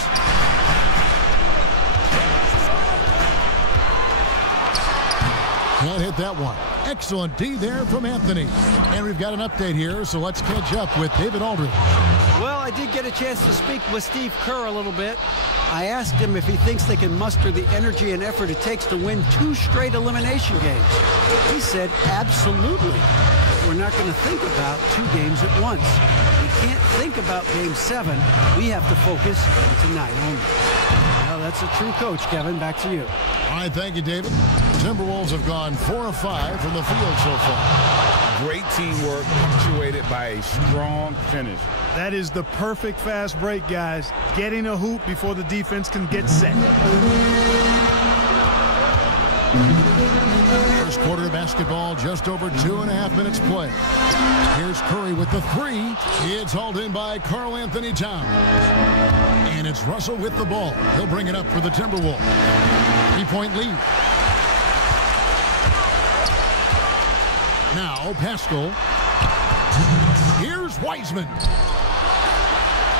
Can't hit that one. Excellent D there from Anthony. And we've got an update here, so let's catch up with David Aldridge. Well, I did get a chance to speak with Steve Kerr a little bit. I asked him if he thinks they can muster the energy and effort it takes to win 2 straight elimination games. He said, absolutely. We're not going to think about 2 games at once. We can't think about Game 7. We have to focus on tonight only. Well, that's a true coach, Kevin. Back to you. All right, thank you, David. Timberwolves have gone 4 of 5 from the field so far. Great teamwork punctuated by a strong finish. That is the perfect fast break, guys. Getting a hoop before the defense can get set. First quarter of basketball, just over 2.5 minutes play. Here's Curry with the three. It's hauled in by Karl-Anthony Towns. And it's Russell with the ball. He'll bring it up for the Timberwolves. 3-point lead. Now Pascal. Here's Wiseman.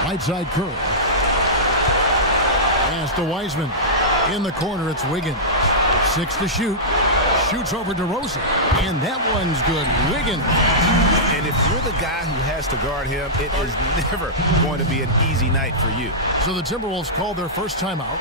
Right side Curry. Pass to Wiseman. In the corner, it's Wiggins. 6 to shoot. Shoots over DeRozan. And that one's good. Wiggins. And if you're the guy who has to guard him, it is never going to be an easy night for you. So the Timberwolves called their first timeout.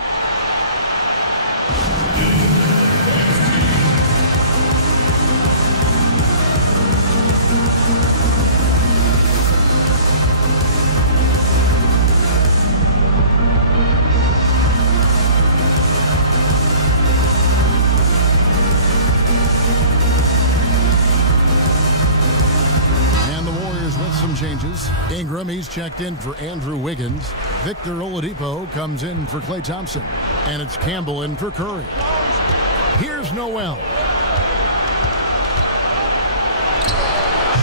Changes. Ingram, he's checked in for Andrew Wiggins. Victor Oladipo comes in for Klay Thompson. And it's Campbell in for Curry. Here's Noel.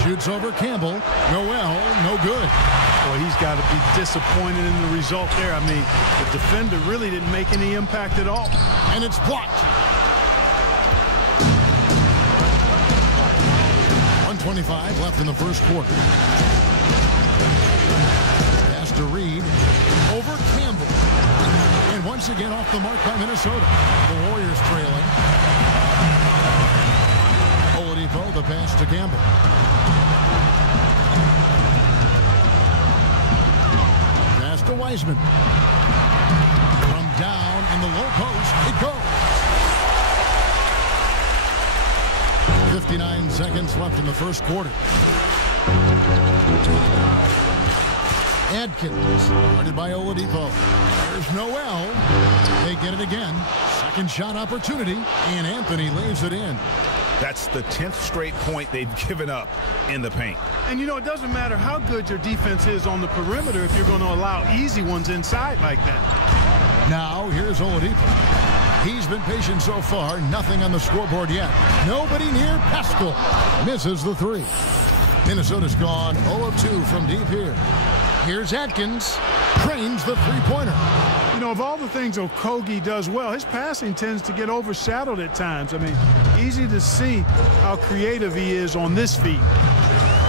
Shoots over Campbell. Noel, no good. Boy, he's got to be disappointed in the result there. I mean, the defender really didn't make any impact at all. And it's blocked. 1:25 left in the first quarter. Pass to Reed. Over Campbell. And once again off the mark by Minnesota. The Warriors trailing. Oladipo, the pass to Campbell. Pass to Wiseman. From down in the low post, it goes. 59 seconds left in the first quarter. Adkins, guarded by Oladipo. There's Noel. They get it again. Second shot opportunity, and Anthony lays it in. That's the 10th straight point they've given up in the paint. And, you know, it doesn't matter how good your defense is on the perimeter if you're going to allow easy ones inside like that. Now, here's Oladipo. He's been patient so far. Nothing on the scoreboard yet. Nobody near Pascal. Misses the three. Minnesota's gone 0 of 2 from deep here. Here's Atkins. Trains the three-pointer. You know, of all the things Okogie does well, his passing tends to get overshadowed at times. I mean, easy to see how creative he is on this feed.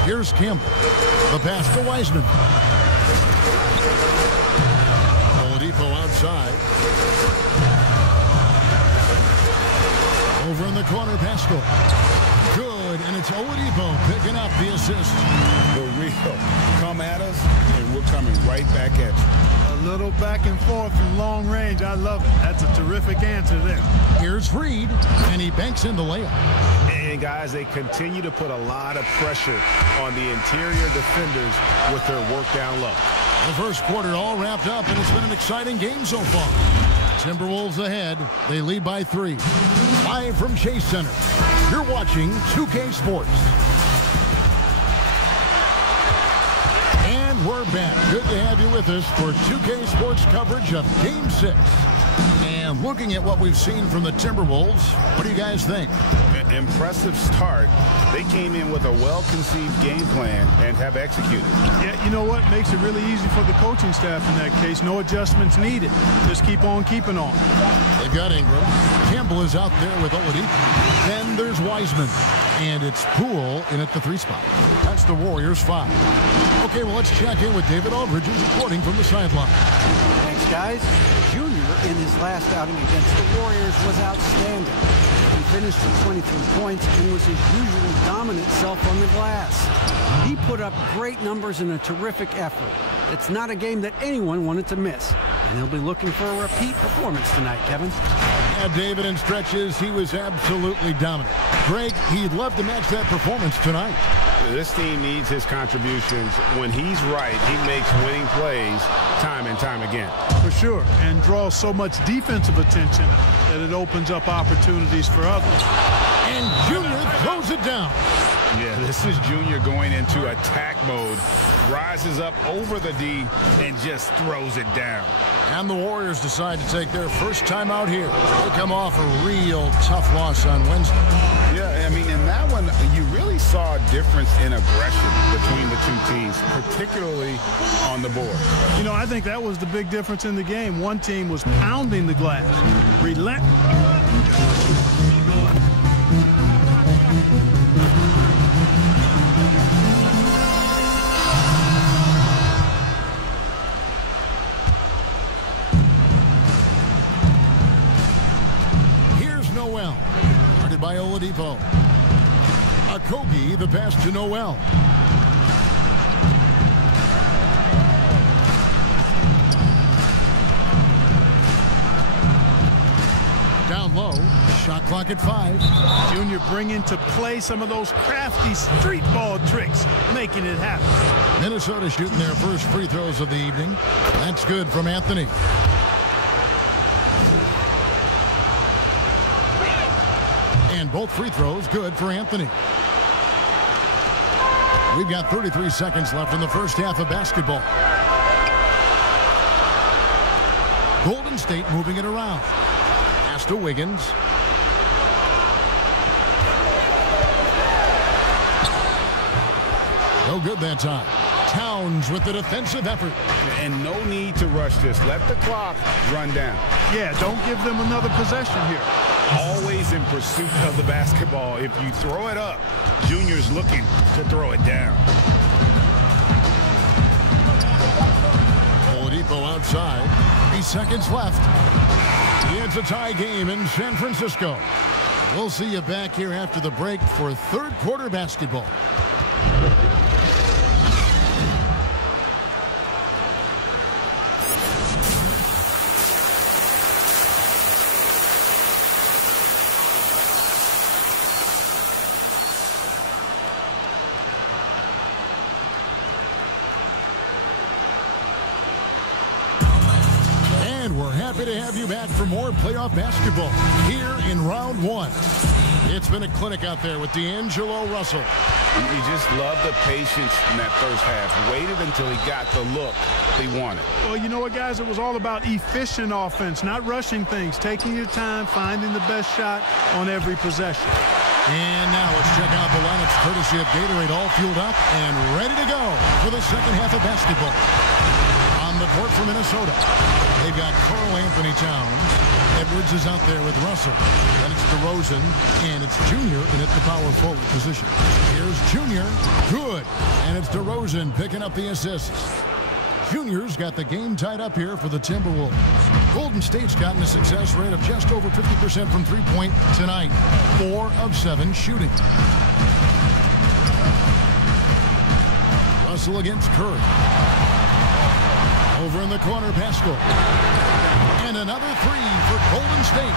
Here's Campbell. The pass to Wiseman. Oladipo outside. Over in the corner, Pascal. Good, and it's Oladipo picking up the assist. The real come at us, and we're coming right back at you. A little back and forth from long range. I love it. That's a terrific answer there. Here's Reed, and he banks in the layup. And, guys, they continue to put a lot of pressure on the interior defenders with their work down low. The first quarter all wrapped up, and it's been an exciting game so far. Timberwolves ahead. They lead by 3. Live from Chase Center. You're watching 2K Sports. And we're back. Good to have you with us for 2K Sports coverage of Game 6. And looking at what we've seen from the Timberwolves, what do you guys think? Impressive start. They came in with a well-conceived game plan and have executed. Yeah, you know what? Makes it really easy for the coaching staff in that case. No adjustments needed. Just keep on keeping on. They've got Ingram. Campbell is out there with Oladipo. Then there's Wiseman. And it's Poole in at the 3 spot. That's the Warriors 5. Okay, well, let's check in with David Aldridge, who's reporting from the sideline. Thanks, guys. Junior, in his last outing against the Warriors, was outstanding. He finished with 23 points and was his usual dominant self on the glass. He put up great numbers in a terrific effort. It's not a game that anyone wanted to miss. And he'll be looking for a repeat performance tonight, Kevin. Yeah, David, in stretches, he was absolutely dominant. Greg, he'd love to match that performance tonight. This team needs his contributions. When he's right, he makes winning plays time and time again. For sure, and draws so much defensive attention that it opens up opportunities for others. And Junior throws it down. Yeah, this is Junior going into attack mode. Rises up over the D and just throws it down. And the Warriors decide to take their first time out here. They come off a real tough loss on Wednesday. Yeah, I mean, in that one, you really saw a difference in aggression between the two teams, particularly on the board. You know, I think that was the big difference in the game. One team was pounding the glass, Here's Noel, guarded by Oladipo. Akogi, the pass to Noel. Down low, shot clock at 5. Junior bringing to play some of those crafty street ball tricks, making it happen. Minnesota shooting their first free throws of the evening. That's good from Anthony. And both free throws good for Anthony. We've got 33 seconds left in the first half of basketball. Golden State moving it around. Pass to Wiggins. No good that time. Towns with the defensive effort. And no need to rush this. Let the clock run down. Yeah, don't give them another possession here. Always in pursuit of the basketball. If you throw it up, Junior's looking to throw it down. Oladipo outside. 3 seconds left. It's a tie game in San Francisco. We'll see you back here after the break for third quarter basketball. Happy to have you back for more playoff basketball here in round 1. It's been a clinic out there with D'Angelo Russell. You just love the patience in that first half. Waited until he got the look they wanted. Well, you know what, guys? It was all about efficient offense, not rushing things, taking your time, finding the best shot on every possession. And now let's check out the lineups courtesy of Gatorade, all fueled up and ready to go for the second half of basketball. On the court for Minnesota, they've got Karl Anthony Towns. Edwards is out there with Russell. Then it's DeRozan, and it's Junior in at the power forward position. Here's Junior. Good. And it's DeRozan picking up the assists. Junior's got the game tied up here for the Timberwolves. Golden State's gotten a success rate of just over 50% from three-point tonight. 4 of 7 shooting. Russell against Curry. Over in the corner, Pascal. And another 3 for Golden State.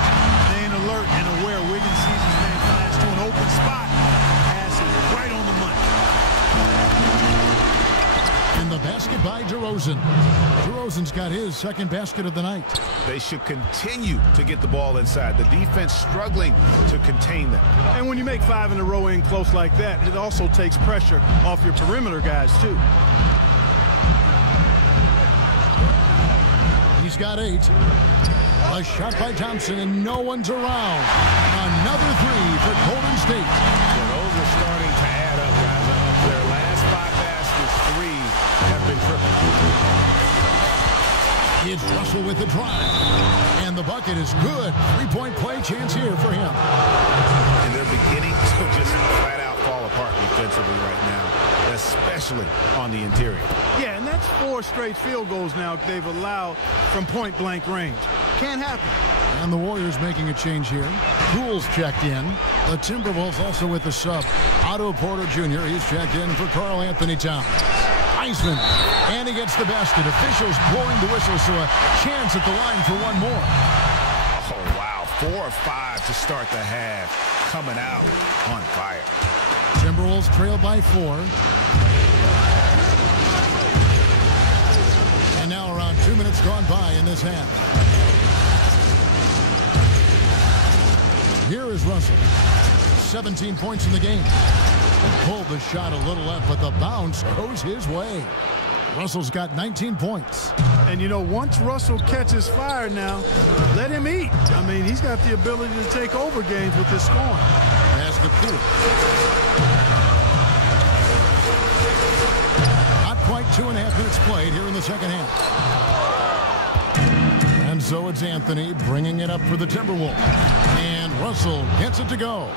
Staying alert and aware. Wiggins sees his man flash to an open spot. Pass is right on the money. In the basket by DeRozan. DeRozan's got his second basket of the night. They should continue to get the ball inside. The defense struggling to contain them. And when you make 5 in a row in close like that, it also takes pressure off your perimeter guys, too. He's got 8. A shot by Thompson, and no one's around. Another 3 for Golden State. Well, those are starting to add up, guys. Their last 5 baskets, 3 have been triple. It's Russell with the drive. And the bucket is good. 3-point play chance here for him. And they're beginning to just flat out fall apart defensively right now, especially on the interior. Yeah, and that's 4 straight field goals now they've allowed from point-blank range. Can't happen. And the Warriors making a change here. Poole's checked in. The Timberwolves also with the sub. Otto Porter Jr. He's checked in for Karl Anthony Towns. Iceman. And he gets the basket. Officials blowing the whistle, so a chance at the line for one more. Oh, wow. 4 of 5 to start the half. Coming out on fire. Timberwolves trail by 4. And now around 2 minutes gone by in this half. Here is Russell. 17 points in the game. Pulled the shot a little left, but the bounce goes his way. Russell's got 19 points. And, you know, once Russell catches fire now, let him eat. I mean, he's got the ability to take over games with his scoring. As the pool. Not quite 2.5 minutes played here in the second half. And so it's Anthony bringing it up for the Timberwolves. And Russell gets it to go.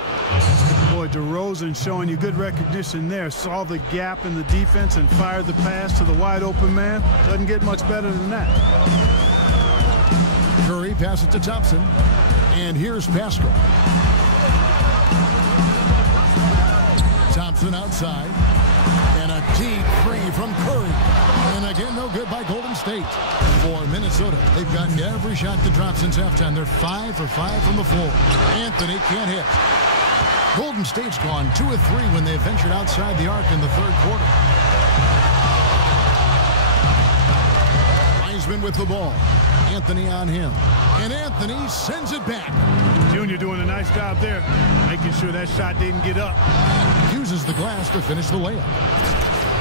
Boy, DeRozan showing you good recognition there. Saw the gap in the defense and fired the pass to the wide open man. Doesn't get much better than that. Curry passes to Thompson. And here's Pascal. Thompson outside. And a deep three from Curry. And again, no good by Golden State. For Minnesota, they've gotten every shot to drop since halftime. They're 5 for 5 from the floor. Anthony can't hit. Golden State's gone 2 of 3 when they ventured outside the arc in the third quarter. Wiseman with the ball. Anthony on him. And Anthony sends it back. Junior doing a nice job there, making sure that shot didn't get up. Uses the glass to finish the layup.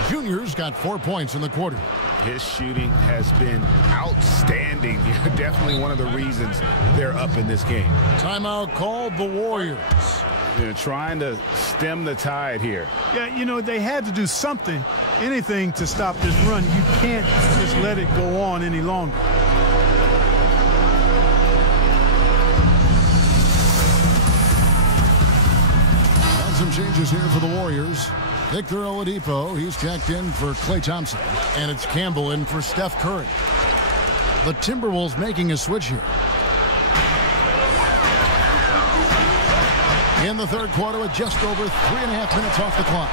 Junior's got 4 points in the quarter. His shooting has been outstanding. Definitely one of the reasons they're up in this game. Timeout called the Warriors. They're trying to stem the tide here. Yeah, you know, they had to do something, anything to stop this run. You can't just let it go on any longer. Some changes here for the Warriors. Victor Oladipo, he's checked in for Klay Thompson. And it's Campbell in for Steph Curry. The Timberwolves making a switch here. In the third quarter with just over 3.5 minutes off the clock.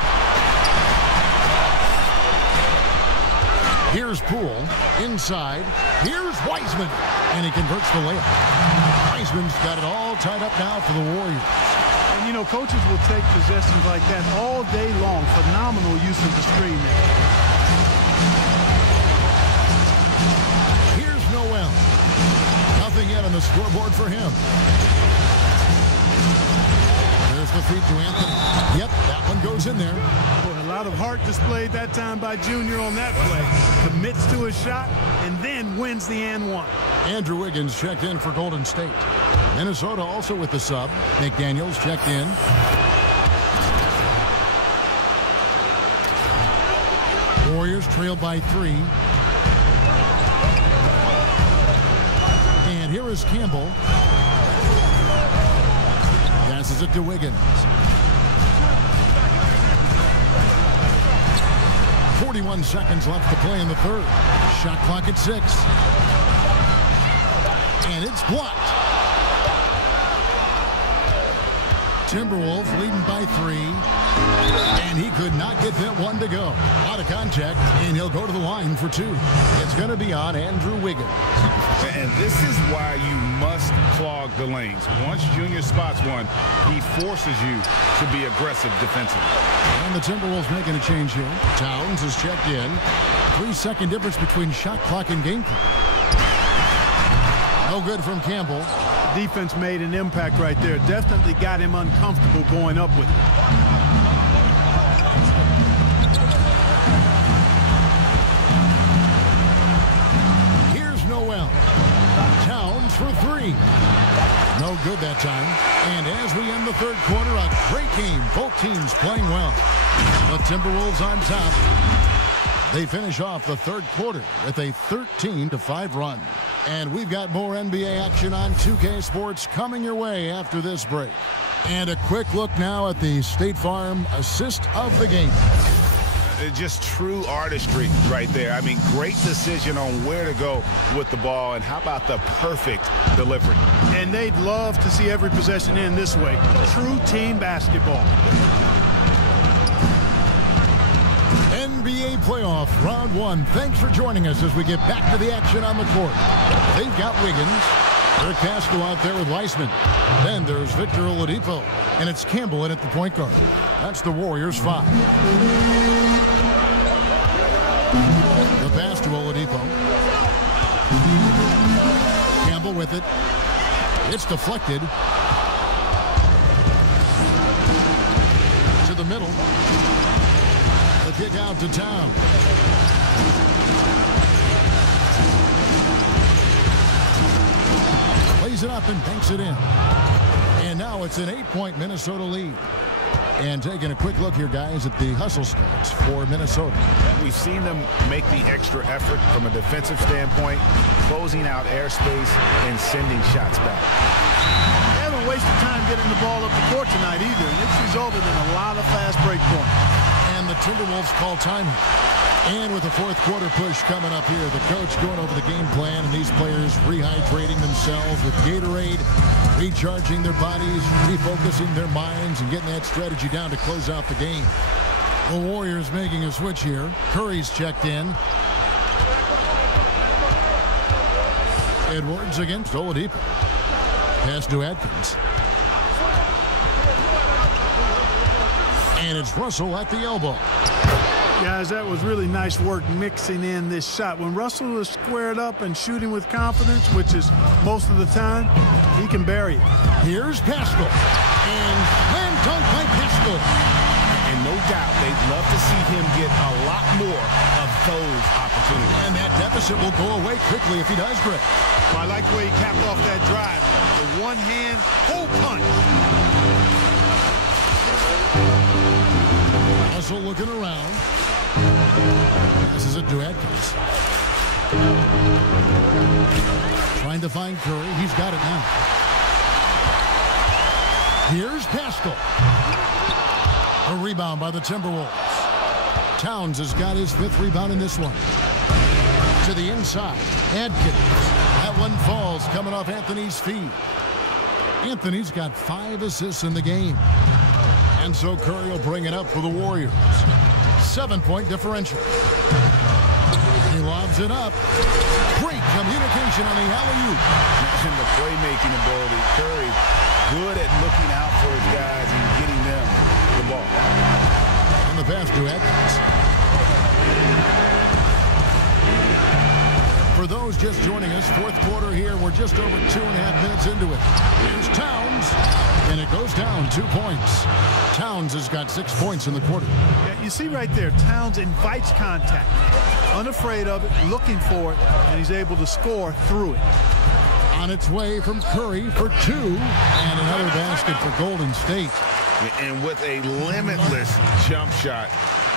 Here's Poole. Inside. Here's Wiseman. And he converts the layup. Wiseman's got it all tied up now for the Warriors. And, you know, coaches will take possessions like that all day long. Phenomenal use of the screen there. Here's Noel. Nothing yet on the scoreboard for him. There's the feed to Anthony. Yep, that one goes in there. Boy, a lot of heart displayed that time by Junior on that play. Commits to his shot and then wins the and one. Andrew Wiggins checked in for Golden State. Minnesota also with the sub. McDaniels checked in. Warriors trail by 3. And here is Campbell. Passes it to Wiggins. 41 seconds left to play in the third. Shot clock at 6. And it's blocked. Timberwolves leading by 3. And he could not get that one to go. Out of contact, and he'll go to the line for 2. It's going to be on Andrew Wiggins. And this is why you must clog the lanes. Once Junior spots one, he forces you to be aggressive defensively. And the Timberwolves making a change here. Towns is checked in. 3-second difference between shot clock and game clock. No good from Campbell. Defense made an impact right there. Definitely got him uncomfortable going up with it. Here's Noel. Towns for 3. No good that time. And as we end the third quarter, a great game. Both teams playing well. The Timberwolves on top. They finish off the third quarter with a 13-5 run. And we've got more NBA action on 2K Sports coming your way after this break. And a quick look now at the State Farm assist of the game. Just true artistry right there. I mean, great decision on where to go with the ball, and how about the perfect delivery? And they'd love to see every possession end this way. True team basketball. NBA playoff round 1. Thanks for joining us as we get back to the action on the court. They've got Wiggins. There's Castro out there with Weissman. Then there's Victor Oladipo. And it's Campbell in at the point guard. That's the Warriors 5. The pass to Oladipo. Campbell with it. It's deflected. To the middle. The kick out to Town. Plays it up and banks it in. And now it's an 8-point Minnesota lead. And taking a quick look here, guys, at the hustle stats for Minnesota. We've seen them make the extra effort from a defensive standpoint, closing out airspace and sending shots back. They haven't wasted time getting the ball up the court tonight either, and it's resulted in a lot of fast break points. And the Timberwolves call timing. And with the fourth quarter push coming up here, the coach going over the game plan, and these players rehydrating themselves with Gatorade, recharging their bodies, refocusing their minds, and getting that strategy down to close out the game. The Warriors making a switch here. Curry's checked in. Edwards against Oladipo. Pass to Atkins. And it's Russell at the elbow. Guys, that was really nice work mixing in this shot. When Russell is squared up and shooting with confidence, which is most of the time, he can bury it. Here's Pascal. And slam dunk by Pascal. And no doubt, they'd love to see him get a lot more of those opportunities. And that deficit will go away quickly if he does, Greg. I like the way he capped off that drive. The one-hand whole punch. Russell looking around. This is it to Atkins. Trying to find Curry. He's got it now. Here's Pascal. A rebound by the Timberwolves. Towns has got his 5th rebound in this one. To the inside. Atkins. That one falls coming off Anthony's feet. Anthony's got 5 assists in the game. And so Curry will bring it up for the Warriors. 7-point differential. He lobs it up. Great communication on the alley-oop. And the playmaking ability. Curry good at looking out for his guys and getting them the ball. And the pass to Atkins. For those just joining us, fourth quarter here. We're just over 2.5 minutes into it. Here's Towns, and it goes down 2 points. Towns has got 6 points in the quarter. Yeah, you see right there, Towns invites contact. Unafraid of it, looking for it, and he's able to score through it. On its way from Curry for 2, and another basket for Golden State. And with a limitless jump shot,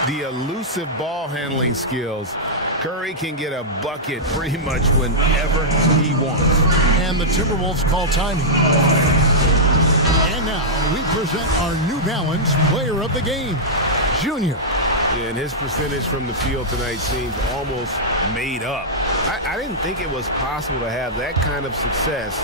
the elusive ball handling skills, Curry can get a bucket pretty much whenever he wants. And the Timberwolves call timing. And now we present our New Balance Player of the Game, Junior. Yeah, and his percentage from the field tonight seems almost made up. I didn't think it was possible to have that kind of success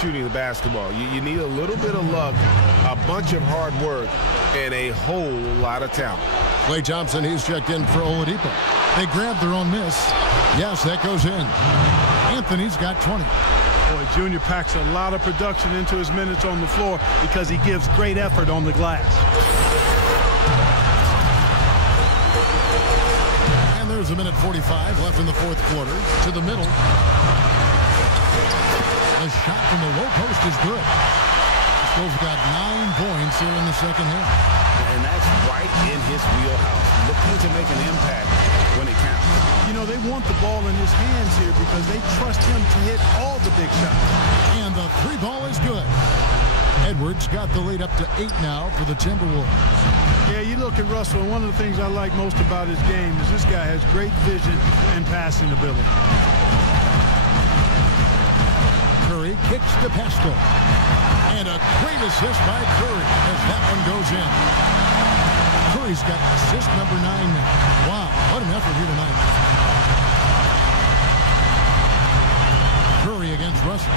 shooting the basketball. You need a little bit of luck, a bunch of hard work, and a whole lot of talent. Klay Thompson, he's checked in for Oladipo. They grabbed their own miss. Yes, that goes in. Anthony's got 20. Boy, Junior packs a lot of production into his minutes on the floor because he gives great effort on the glass. And there's a minute 45 left in the fourth quarter. To the middle. The shot from the low post is good. Still got 9 points here in the second half. And that's right in his wheelhouse. Looking to make an impact when it counts. You know, they want the ball in his hands here because they trust him to hit all the big shots. And the 3 ball is good. Edwards got the lead up to 8 now for the Timberwolves. Yeah, you look at Russell, and one of the things I like most about his game is this guy has great vision and passing ability. Curry kicks to Pascal. And a great assist by Curry as that one goes in. Curry's got assist number 9 now. Wow, what an effort here tonight. Curry against Russell.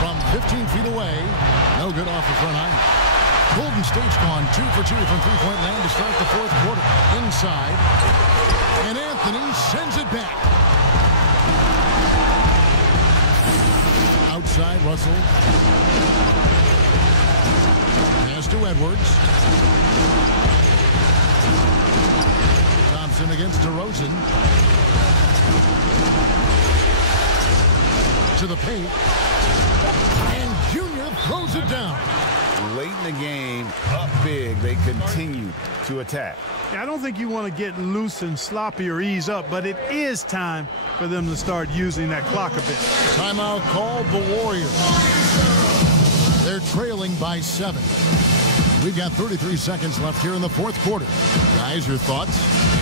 From 15 feet away, no good off the front iron. Golden State's gone 2 for 2 from three-point land to start the fourth quarter. Inside, and Anthony sends it back. Outside, Russell. Pass to Edwards. Thompson against DeRozan. To the paint. And Junior throws it down. late in the game, up big, they continue to attack. Yeah, I don't think you want to get loose and sloppy or ease up, but it is time for them to start using that clock a bit. Timeout called the Warriors. They're trailing by 7. We've got 33 seconds left here in the fourth quarter. Guys, your thoughts?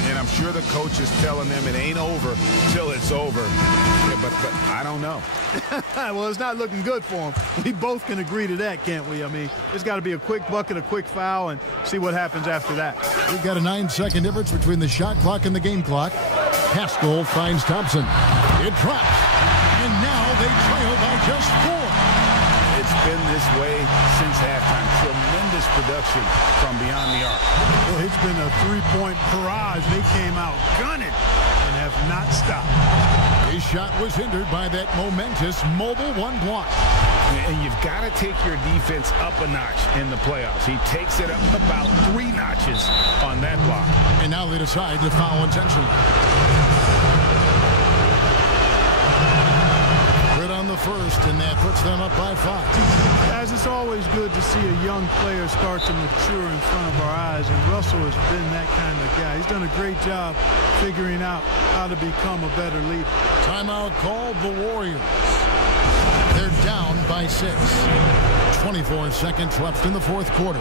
And I'm sure the coach is telling them it ain't over till it's over. Yeah, but I don't know. Well, it's not looking good for them. We both can agree to that, can't we? I mean, it's got to be a quick bucket, a quick foul, and see what happens after that. We've got a 9-second difference between the shot clock and the game clock. Haskell finds Thompson. It drops. And now they trail by just 4. It's been this way since halftime. Tremendous production from beyond the arc. Well, it's been a three-point barrage. They came out gunning and have not stopped. His shot was hindered by that momentous mobile 1 block. And you've got to take your defense up a notch in the playoffs. He takes it up about 3 notches on that block. And now they decide to foul intentionally. On the first, and that puts them up by 5. Guys, it's always good to see a young player start to mature in front of our eyes, and Russell has been that kind of guy. He's done a great job figuring out how to become a better leader. Timeout called the Warriors. They're down by 6. 24 seconds left in the fourth quarter.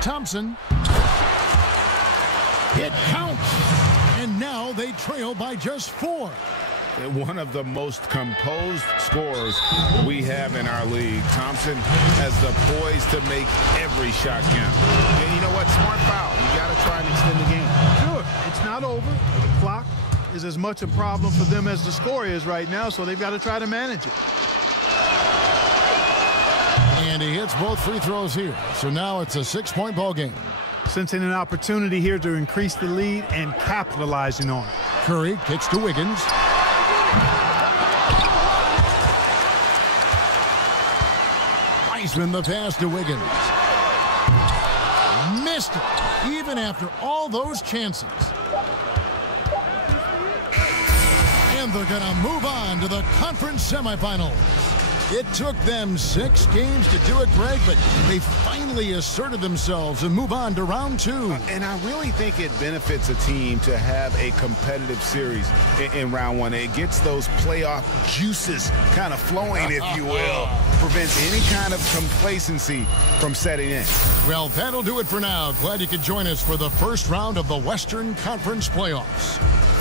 Thompson. It counts. And now they trail by just 4. One of the most composed scorers we have in our league. Thompson has the poise to make every shot count. And you know what? Smart foul. You got to try and extend the game. Sure. It's not over. The clock is as much a problem for them as the score is right now, so they've got to try to manage it. And he hits both free throws here. So now it's a 6-point ball game. Sensing an opportunity here to increase the lead and capitalizing on it. Curry kicks to Wiggins. Wiseman the pass to Wiggins. Missed it, even after all those chances. And they're going to move on to the conference semifinals. It took them 6 games to do it, Greg, but they finally asserted themselves and move on to round 2. And I really think it benefits a team to have a competitive series in round 1. It gets those playoff juices kind of flowing, if you will. Prevents any kind of complacency from setting in. Well, that'll do it for now. Glad you could join us for the first round of the Western Conference playoffs.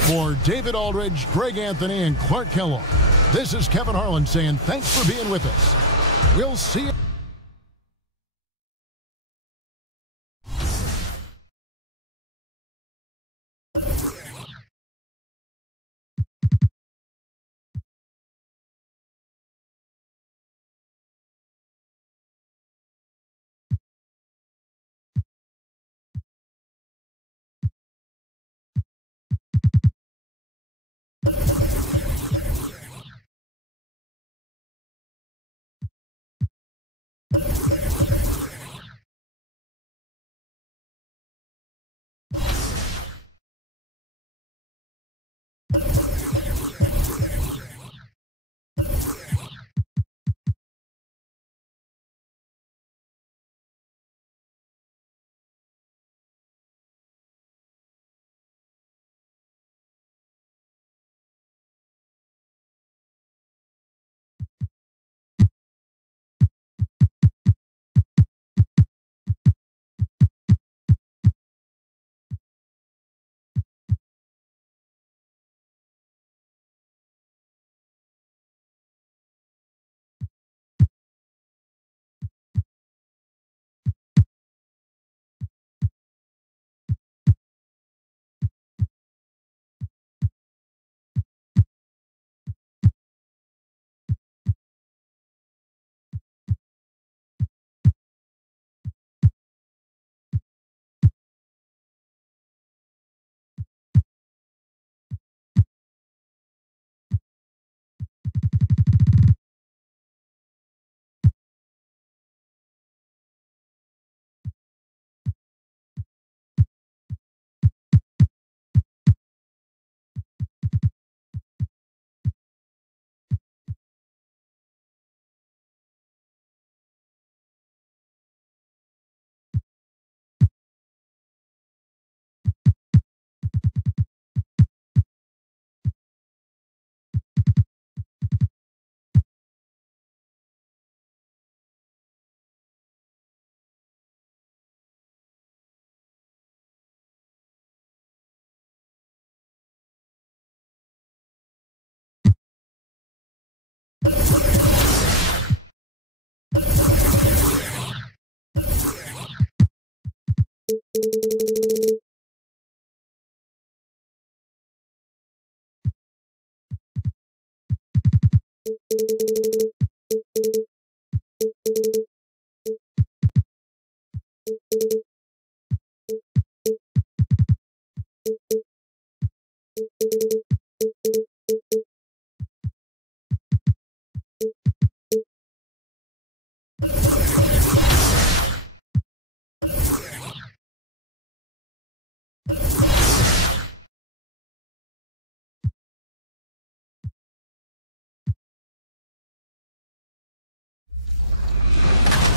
For David Aldridge, Greg Anthony, and Clark Kellogg, this is Kevin Harlan saying thanks for being with us. We'll see you.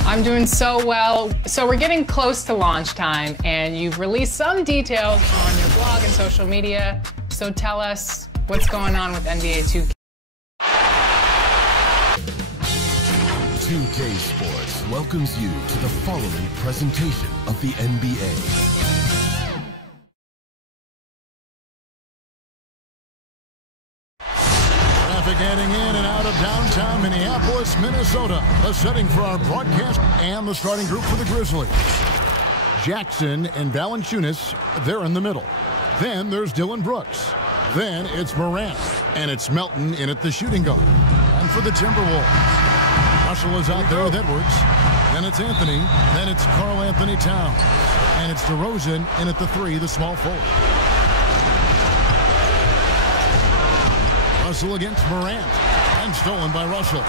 I'm doing so well. So we're getting close to launch time, and you've released some details on your blog and social media. So tell us what's going on with NBA 2K. 2K Sports welcomes you to the following presentation of the NBA. Traffic heading in and out of downtown Minneapolis, Minnesota. The setting for our broadcast and the starting group for the Grizzlies. Jackson and Valanciunas, they're in the middle. Then there's Dylan Brooks. Then it's Morant. And it's Melton in at the shooting guard. And for the Timberwolves, Russell is out there with Edwards. Then it's Anthony. Then it's Karl Anthony Towns. And it's DeRozan in at the 3, the small forward. Russell against Morant, and stolen by Russell.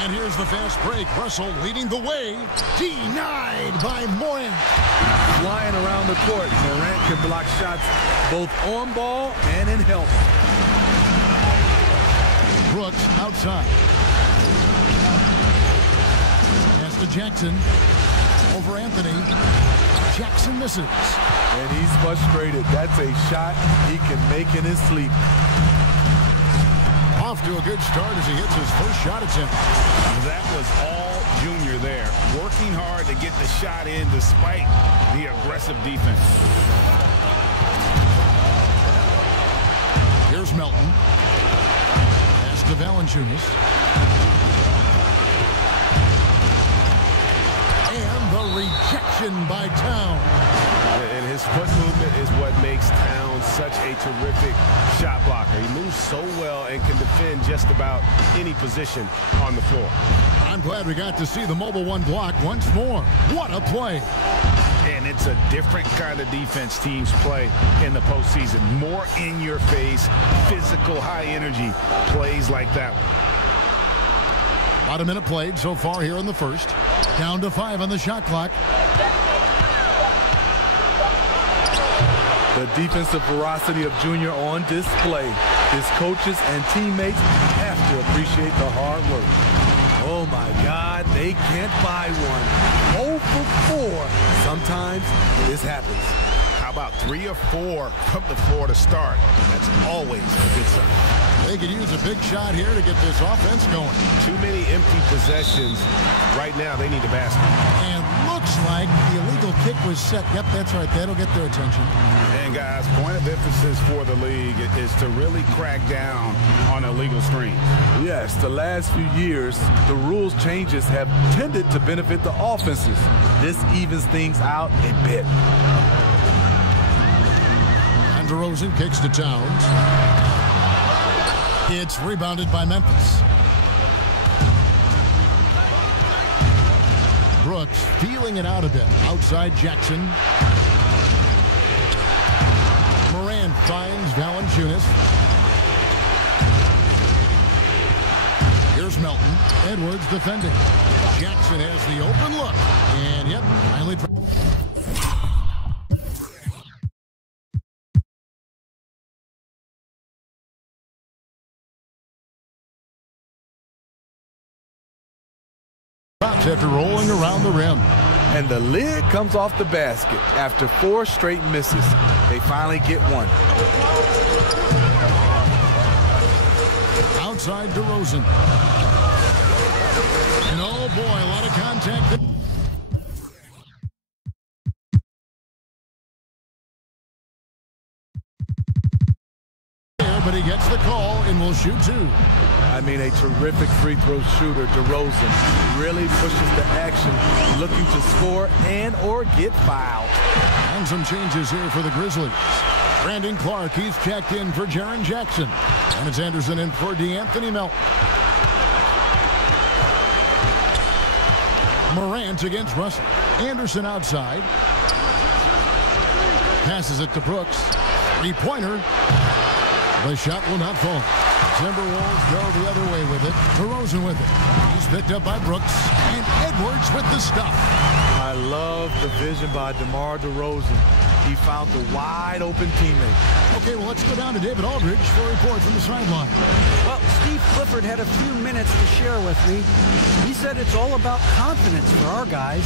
And here's the fast break. Russell leading the way, denied by Morant. Flying around the court, Morant can block shots both on ball and in help. Brooks outside. Pass to Jackson. Over Anthony. Jackson misses. And he's frustrated. That's a shot he can make in his sleep. Off to a good start as he hits his first shot attempt. That was all Junior there, working hard to get the shot in despite the aggressive defense. Here's Melton. Pass to Valanciunas. And the rejection by Towns. And his foot movement is what makes Towns such a terrific shot blocker. He moves so well and can defend just about any position on the floor. I'm glad we got to see the mobile one block once more. What a play. And it's a different kind of defense teams play in the postseason. More in your face, physical, high energy plays like that one. About a minute played so far here in the first. Down to 5 on the shot clock. The defensive ferocity of Junior on display. His coaches and teammates have to appreciate the hard work. Oh my God, they can't buy one. 0 for 4. Sometimes this happens. How about 3 or 4 from the floor to start? That's always a good sign. They could use a big shot here to get this offense going. Too many empty possessions. Right now, they need a basket. And looks like the illegal kick was set. Yep, that's right. That'll get their attention. And guys, point of emphasis for the league is to really crack down on illegal screens. Yes, the last few years, the rules changes have tended to benefit the offenses. This evens things out a bit. And DeRozan kicks to Towns. It's rebounded by Memphis. Brooks feeling it out a bit. Outside Jackson. Morant finds Valanciunas. Here's Melton. Edwards defending. Jackson has the open look. And yep, finally. After rolling around the rim. And the lid comes off the basket after 4 straight misses. They finally get one. Outside DeRozan. And oh boy, a lot of contact. But he gets the call and will shoot 2. I mean, a terrific free throw shooter, DeRozan, really pushes the action, looking to score and or get fouled. And some changes here for the Grizzlies. Brandon Clark, he's checked in for Jaren Jackson. And it's Anderson in for DeAnthony Melton. Morant against Russell. Anderson outside. Passes it to Brooks. Three-pointer. The shot will not fall. Timberwolves go the other way with it. DeRozan with it. He's picked up by Brooks. And Edwards with the stop. I love the vision by DeMar DeRozan. He found the wide-open teammate. Okay, well, let's go down to David Aldridge for a report from the sideline. Well, Steve Clifford had a few minutes to share with me. He said it's all about confidence for our guys,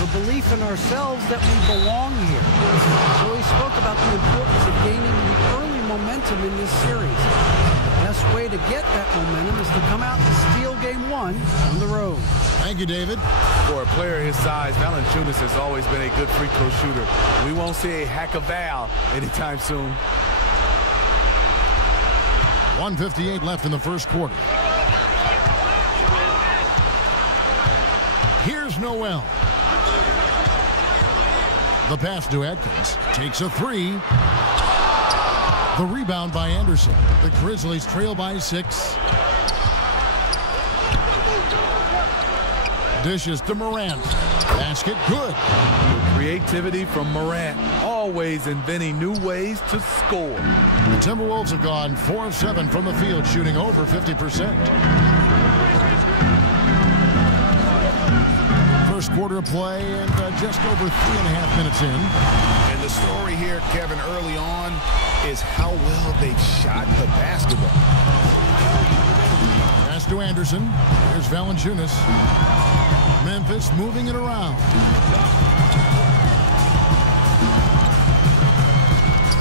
the belief in ourselves that we belong here. So he spoke about the importance of gaining the early momentum in this series. The best way to get that momentum is to come out and steal game 1 on the road. Thank you, David. For a player his size, Valanciunas has always been a good free throw shooter. We won't see a hack of Val anytime soon. 1:58 left in the first quarter. Here's Noel. The pass to Atkins. Takes a 3. The rebound by Anderson. The Grizzlies trail by 6. Dishes to Morant. Basket good. Creativity from Morant. Always inventing new ways to score. The Timberwolves have gone 4 of 7 from the field, shooting over 50%. First quarter of play and just over 3.5 minutes in. And the story here, Kevin, early on is how well they've shot the basketball. Pass to Anderson. Here's Valanciunas. Memphis moving it around.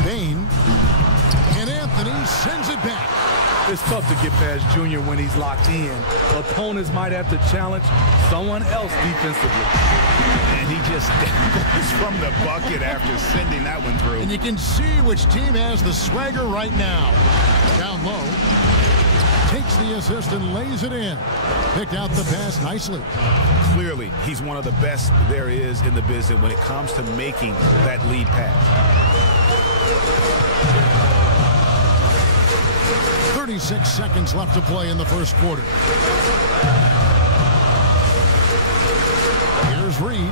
Bain. And Anthony sends it back. It's tough to get past Junior when he's locked in. Opponents might have to challenge someone else defensively. And he just goes from the bucket after sending that one through. And you can see which team has the swagger right now. Down low. Takes the assist and lays it in. Picked out the pass nicely. Clearly, he's one of the best there is in the business when it comes to making that lead pass. 36 seconds left to play in the first quarter. Here's Reed.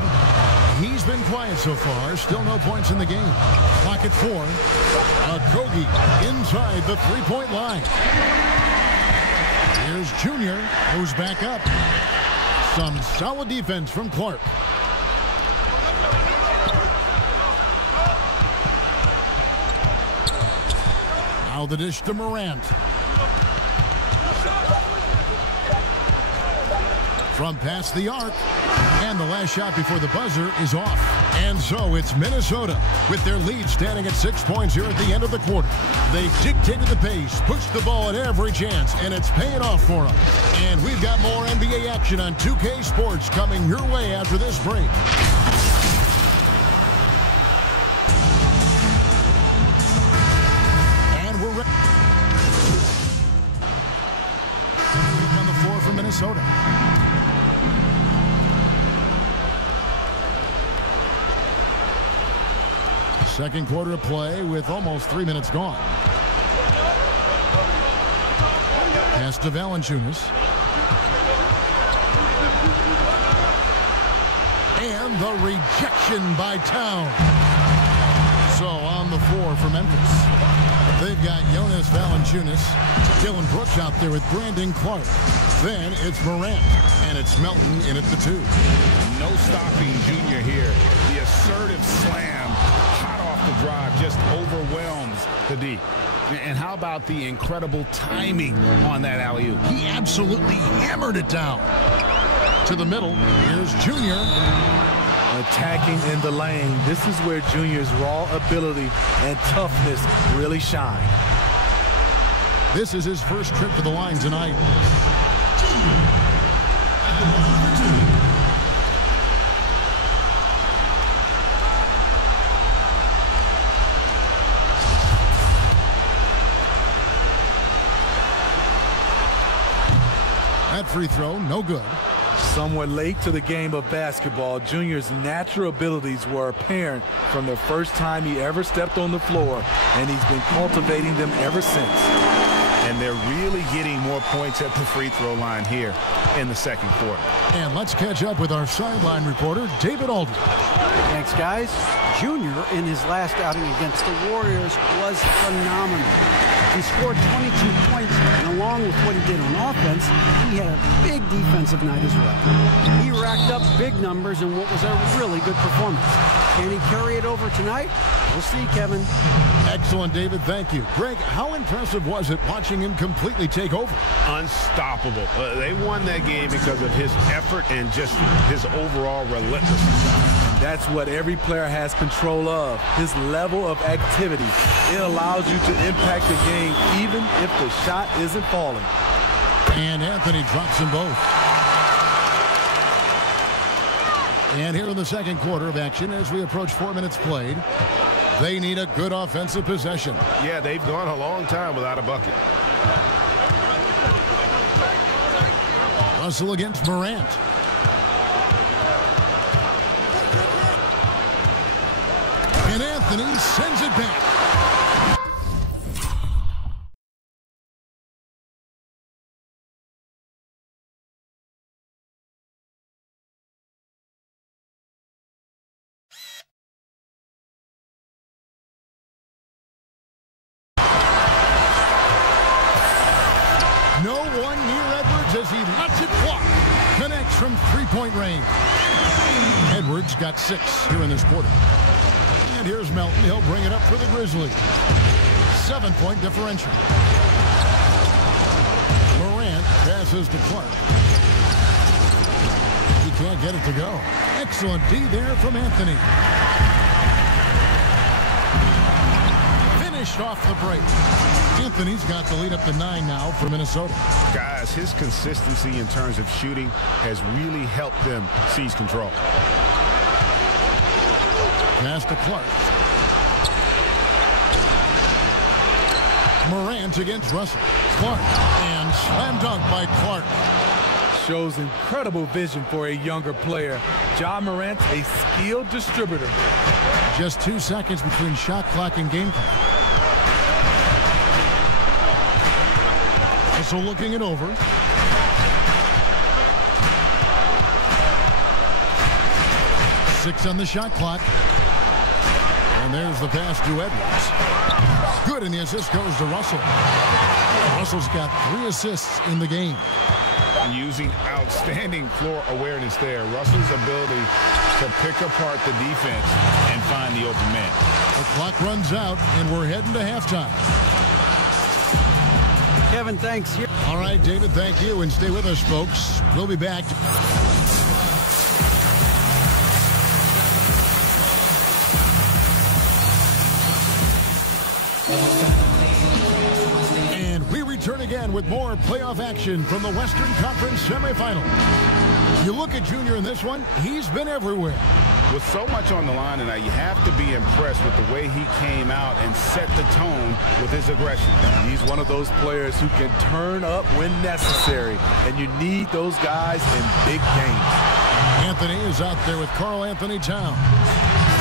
He's been quiet so far. Still no points in the game. Clock at 4. Okogie inside the three-point line. Here's Junior, who's back up. Some solid defense from Clark. Now the dish to Morant. From past the arc. And the last shot before the buzzer is off. And so it's Minnesota with their lead standing at 6 points here at the end of the quarter. They dictated the pace, pushed the ball at every chance, and it's paying off for them. And we've got more NBA action on 2K Sports coming your way after this break. And we're ready. On the floor for Minnesota. Second quarter of play with almost 3 minutes gone. Pass to Valanciunas. And the rejection by Town. So on the floor for Memphis. They've got Jonas Valanciunas, Dylan Brooks out there with Brandon Clark. Then it's Morant, and it's Melton in at the 2. No stopping Junior here. The assertive slam, hot off the drive, just overwhelms the D. And how about the incredible timing on that alley-oop? He absolutely hammered it down. To the middle, here's Junior. Attacking in the lane. This is where Junior's raw ability and toughness really shine. This is his first trip to the line tonight. That free throw, no good. Somewhat late to the game of basketball, Junior's natural abilities were apparent from the first time he ever stepped on the floor, and he's been cultivating them ever since. And they're really getting more points at the free throw line here in the second quarter. And let's catch up with our sideline reporter, David Aldridge. Thanks, guys. Junior, in his last outing against the Warriors, was phenomenal. He scored 22 points, and along with what he did on offense, he had a big defensive night as well. He racked up big numbers in what was a really good performance. Can he carry it over tonight? We'll see, Kevin. Excellent, David. Thank you. Greg, how impressive was it watching him completely take over? Unstoppable. They won that game because of his effort and just his overall relentlessness. That's what every player has control of, his level of activity. It allows you to impact the game even if the shot isn't falling. And Anthony drops them both. And here in the second quarter of action, as we approach 4 minutes played, they need a good offensive possession. Yeah, they've gone a long time without a bucket. Russell against Morant. And Anthony sends it back. No one near Edwards as he lets it fly. Connects from three-point range. Edwards got 6 here in this quarter. And here's Melton. He'll bring it up for the Grizzlies. 7-point differential. Morant passes to Clark. He can't get it to go. Excellent D there from Anthony. Finished off the break. Anthony's got the lead up to 9 now for Minnesota. Guys, his consistency in terms of shooting has really helped them seize control. Pass to Clark. Morant against Russell. Clark. And slam dunk by Clark. Shows incredible vision for a younger player. Ja Morant's a skilled distributor. Just 2 seconds between shot clock and game clock. Russell looking it over. Six on the shot clock. And there's the pass to Edwards. Good, and the assist goes to Russell. Russell's got 3 assists in the game. Using outstanding floor awareness there. Russell's ability to pick apart the defense and find the open man. The clock runs out, and we're heading to halftime. Kevin, thanks. All right, David, thank you, and stay with us, folks. We'll be back. And we return again with more playoff action from the Western Conference semifinal. You look at Junior in this one, he's been everywhere. With so much on the line tonight, you have to be impressed with the way he came out and set the tone with his aggression. He's one of those players who can turn up when necessary, and you need those guys in big games. Anthony is out there with Karl Anthony Towns.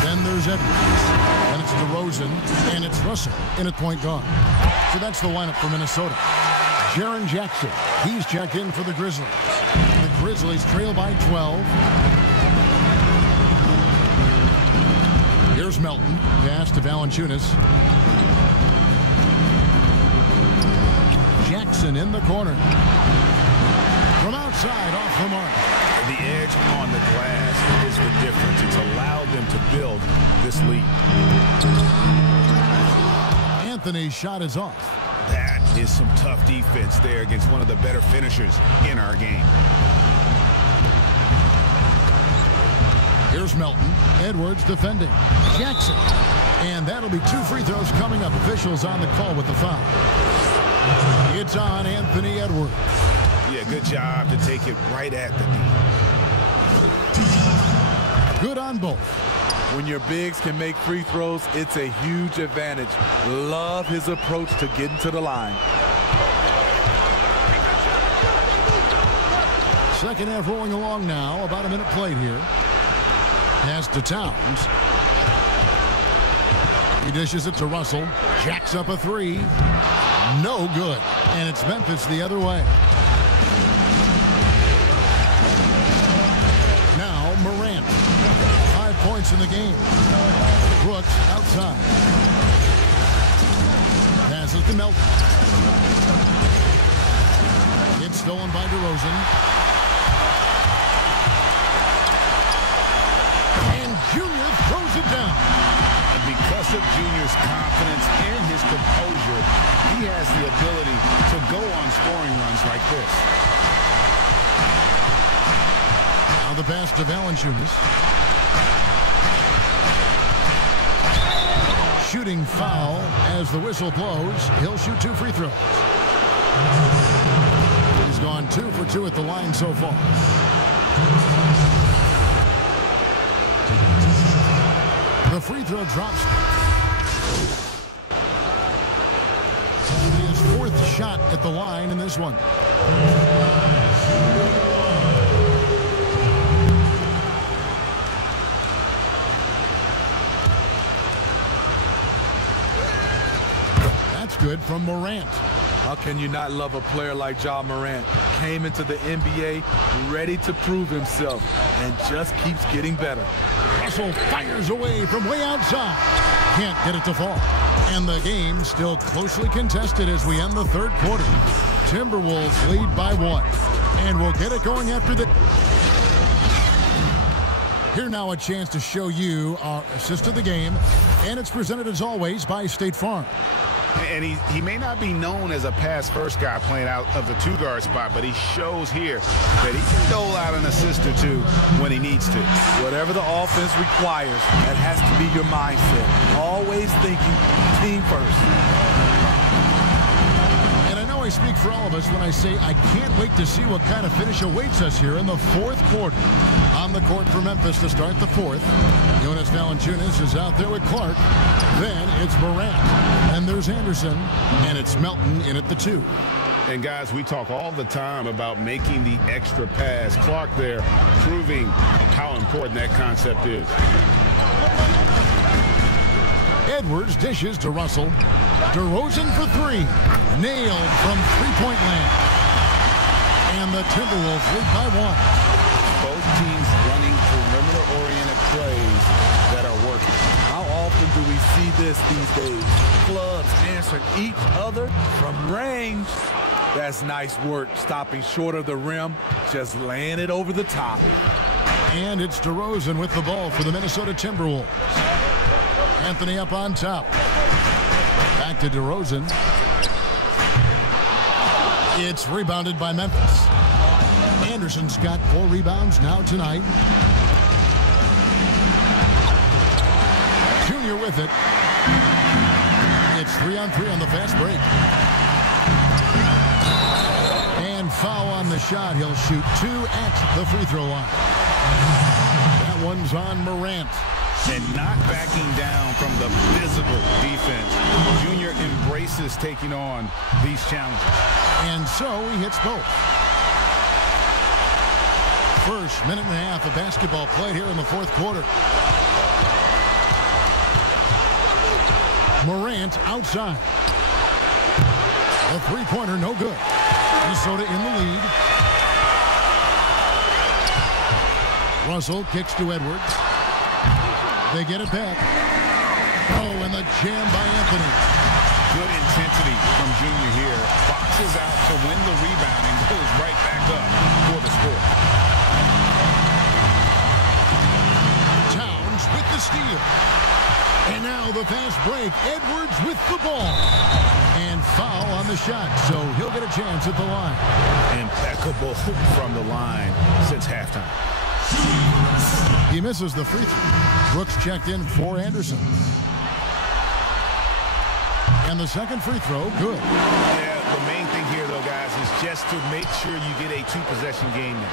Then there's Edwards. Then it's DeRozan, and it's Russell in at point guard. So that's the lineup for Minnesota. Jaren Jackson, he's checked in for the Grizzlies. The Grizzlies trail by 12. Here's Melton. Pass to Valanciunas. Jackson in the corner. From outside, off the mark. The edge on the glass is the difference. It's allowed them to build this lead. Anthony's shot is off. That is some tough defense there against one of the better finishers in our game. Here's Melton. Edwards defending. Jackson. And that'll be 2 free throws coming up. Officials on the call with the foul. It's on Anthony Edwards. Yeah, good job to take it right at the knee. Good on both. When your bigs can make free throws, it's a huge advantage. Love his approach to getting to the line. Second half rolling along now. About a minute played here. Pass to Towns. He dishes it to Russell. Jacks up a three. No good. And it's Memphis the other way. Now Morant. 5 points in the game. Brooks outside. Passes to Melton. It's stolen by DeRozan. And Junior throws it down. Because of Junior's confidence and his composure, he has the ability to go on scoring runs like this. Now the pass to Valanciunas. Shooting foul as the whistle blows. He'll shoot 2 free throws. He's gone 2 for 2 at the line so far. The free throw drops. His 4th shot at the line in this one. That's good from Morant. How can you not love a player like Ja Morant? Came into the NBA ready to prove himself and just keeps getting better. Russell fires away from way outside. Can't get it to fall. And the game still closely contested as we end the 3rd quarter. Timberwolves lead by 1. And we'll get it going after the... Here now a chance to show you our assist of the game. And it's presented as always by State Farm. And he may not be known as a pass-first guy playing out of the 2-guard spot, but he shows here that he can dole out an assist or 2 when he needs to. Whatever the offense requires, that has to be your mindset. Always thinking team first. And I know I speak for all of us when I say I can't wait to see what kind of finish awaits us here in the 4th quarter. On the court for Memphis to start the 4th. Jonas Valanciunas is out there with Clark. Then it's Morant. And there's Anderson. And it's Melton in at the 2. And guys, we talk all the time about making the extra pass. Clark there proving how important that concept is. Edwards dishes to Russell. DeRozan for 3. Nailed from 3-point land. And the Timberwolves lead by 1. Both teams running perimeter-oriented plays that are working. How often do we see this these days? Clubs answering each other from range. That's nice work, stopping short of the rim, just laying it over the top. And it's DeRozan with the ball for the Minnesota Timberwolves. Anthony up on top. Back to DeRozan. It's rebounded by Memphis. Anderson's got 4 rebounds now tonight. Junior with it. It's 3-on-3 on the fast break. And foul on the shot. He'll shoot 2 at the free throw line. That one's on Morant. And not backing down from the physical defense. Junior embraces taking on these challenges. And so he hits both. First minute and a half of basketball played here in the 4th quarter. Morant outside. A 3-pointer, no good. Minnesota in the lead. Russell kicks to Edwards. They get it back. Oh, and the jam by Anthony. Good intensity from Junior here. Boxes out to win the rebound and goes right back up for the score. Towns with the steal. And now the fast break. Edwards with the ball. And foul on the shot, so he'll get a chance at the line. Impeccable from the line since halftime. He misses the free throw. Brooks checked in for Anderson. And the second free throw, good. Yeah, the main thing here, though, guys, is just to make sure you get a 2-possession game now.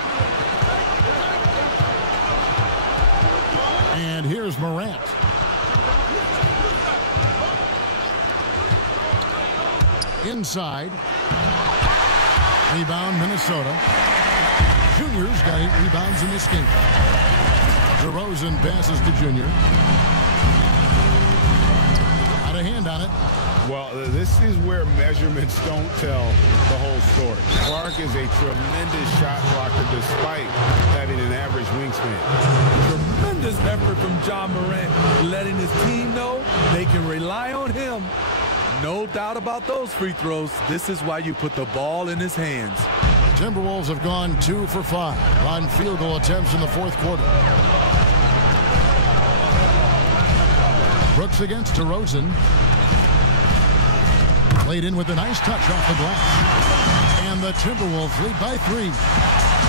And here's Morant. Inside. Rebound, Minnesota. Junior's got 8 rebounds in this game. DeRozan passes to Junior. Got a hand on it. Well, this is where measurements don't tell the whole story. Clark is a tremendous shot blocker despite having an average wingspan. Tremendous effort from John Morant, letting his team know they can rely on him. No doubt about those free throws. This is why you put the ball in his hands. Timberwolves have gone 2 for 5 on field goal attempts in the fourth quarter. Brooks against DeRozan. Played in with a nice touch off the glass. And the Timberwolves lead by 3.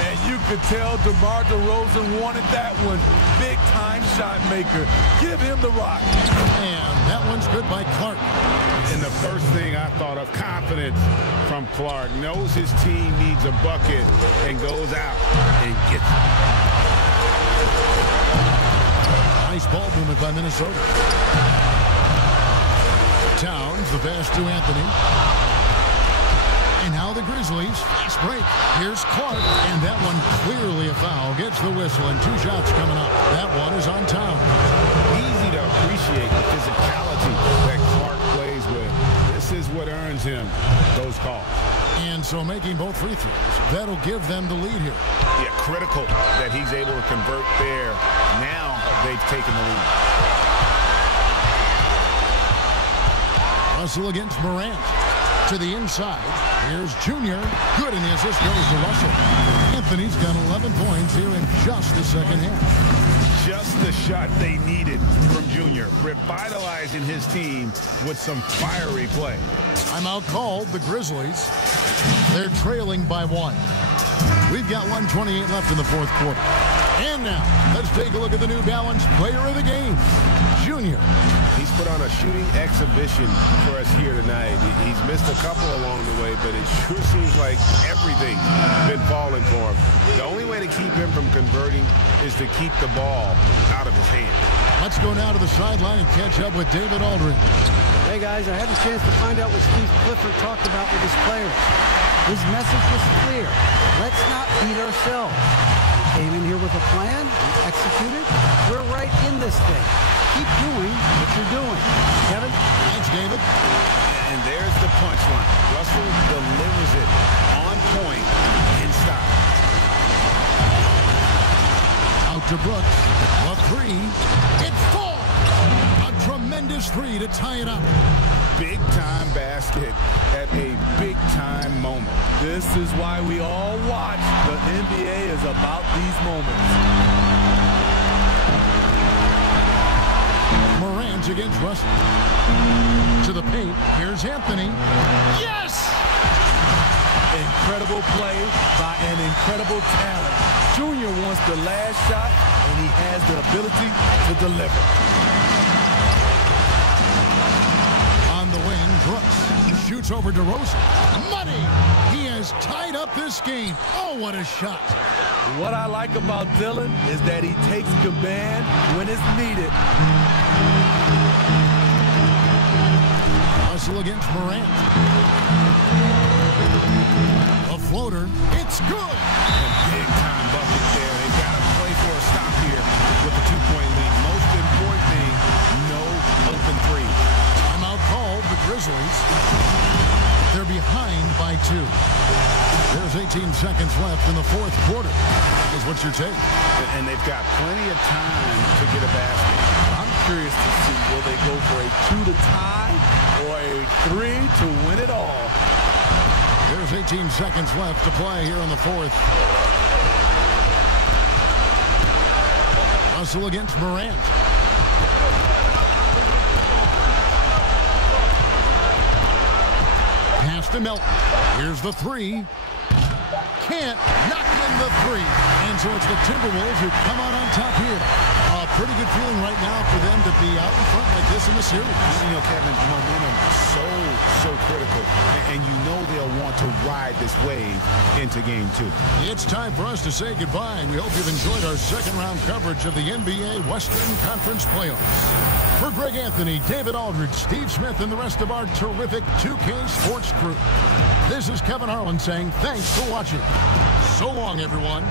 And you could tell DeMar DeRozan wanted that one. Big-time shot maker. Give him the rock. And that one's good by Clark. And the first thing I thought of, confidence from Clark. Knows his team needs a bucket and goes out and gets it. Nice ball movement by Minnesota. Towns, the pass to Anthony. And now the Grizzlies. Fast break. Here's Clark. And that one clearly a foul. Gets the whistle and 2 shots coming up. That one is on Towns. Easy to appreciate the physicality that Clark plays with. This is what earns him those calls. And so making both free throws, that'll give them the lead here. Yeah, critical that he's able to convert there. Now they've taken the lead. Russell against Morant. To the inside. Here's Junior. Good, and the assist goes to Russell. Anthony's got 11 points here in just the second half. Just the shot they needed from Junior. Revitalizing his team with some fiery play. Timeout called, the Grizzlies. They're trailing by 1. We've got 1:28 left in the fourth quarter. And now, let's take a look at the New Balance Player of the Game, Junior. He's put on a shooting exhibition for us here tonight. He's missed a couple along the way, but it sure seems like everything's been falling for him. The only way to keep him from converting is to keep the ball out of his hand. Let's go now to the sideline and catch up with David Aldridge. Hey, guys, I had a chance to find out what Steve Clifford talked about with his players. His message was clear. Let's not beat ourselves. We came in here with a plan. We executed. We're right in this thing. Keep doing what you're doing. Kevin? Thanks, David. And there's the punchline. Russell delivers it on point in style. Out to Brooks. A 3. It falls. A tremendous 3 to tie it up. Big-time basket at a big-time moment. This is why we all watch. The NBA is about these moments. Morant against Russell. To the paint. Here's Anthony. Yes! Incredible play by an incredible talent. Junior wants the last shot, and he has the ability to deliver. On the wing, Brooks shoots over DeRozan. Money! He has tied up this game. Oh, what a shot. What I like about Dylan is that he takes command when it's needed. Russell against Morant. A floater. It's good. A big-time bucket there. They've got to play for a stop here with the 2-point lead. Most important thing, no open 3. Timeout called, the Grizzlies. They're behind by 2. There's 18 seconds left in the fourth quarter. Is what's your take? And they've got plenty of time to get a basket. I'm curious to see, will they go for a 2 to tie or a 3 to win it all? There's 18 seconds left to play here in the fourth. Russell against Morant. Pass to Melton. Here's the 3. Can't knock in the 3. And so it's the Timberwolves who come out on top here. A pretty good feeling right now for them to be out in front like this in the series. You know, Kevin, momentum so critical. And you know they'll want to ride this wave into game 2. It's time for us to say goodbye. We hope you've enjoyed our second round coverage of the NBA Western Conference Playoffs. For Greg Anthony, David Aldridge, Steve Smith, and the rest of our terrific 2K Sports crew, this is Kevin Harlan saying thanks for watching. So long, everyone.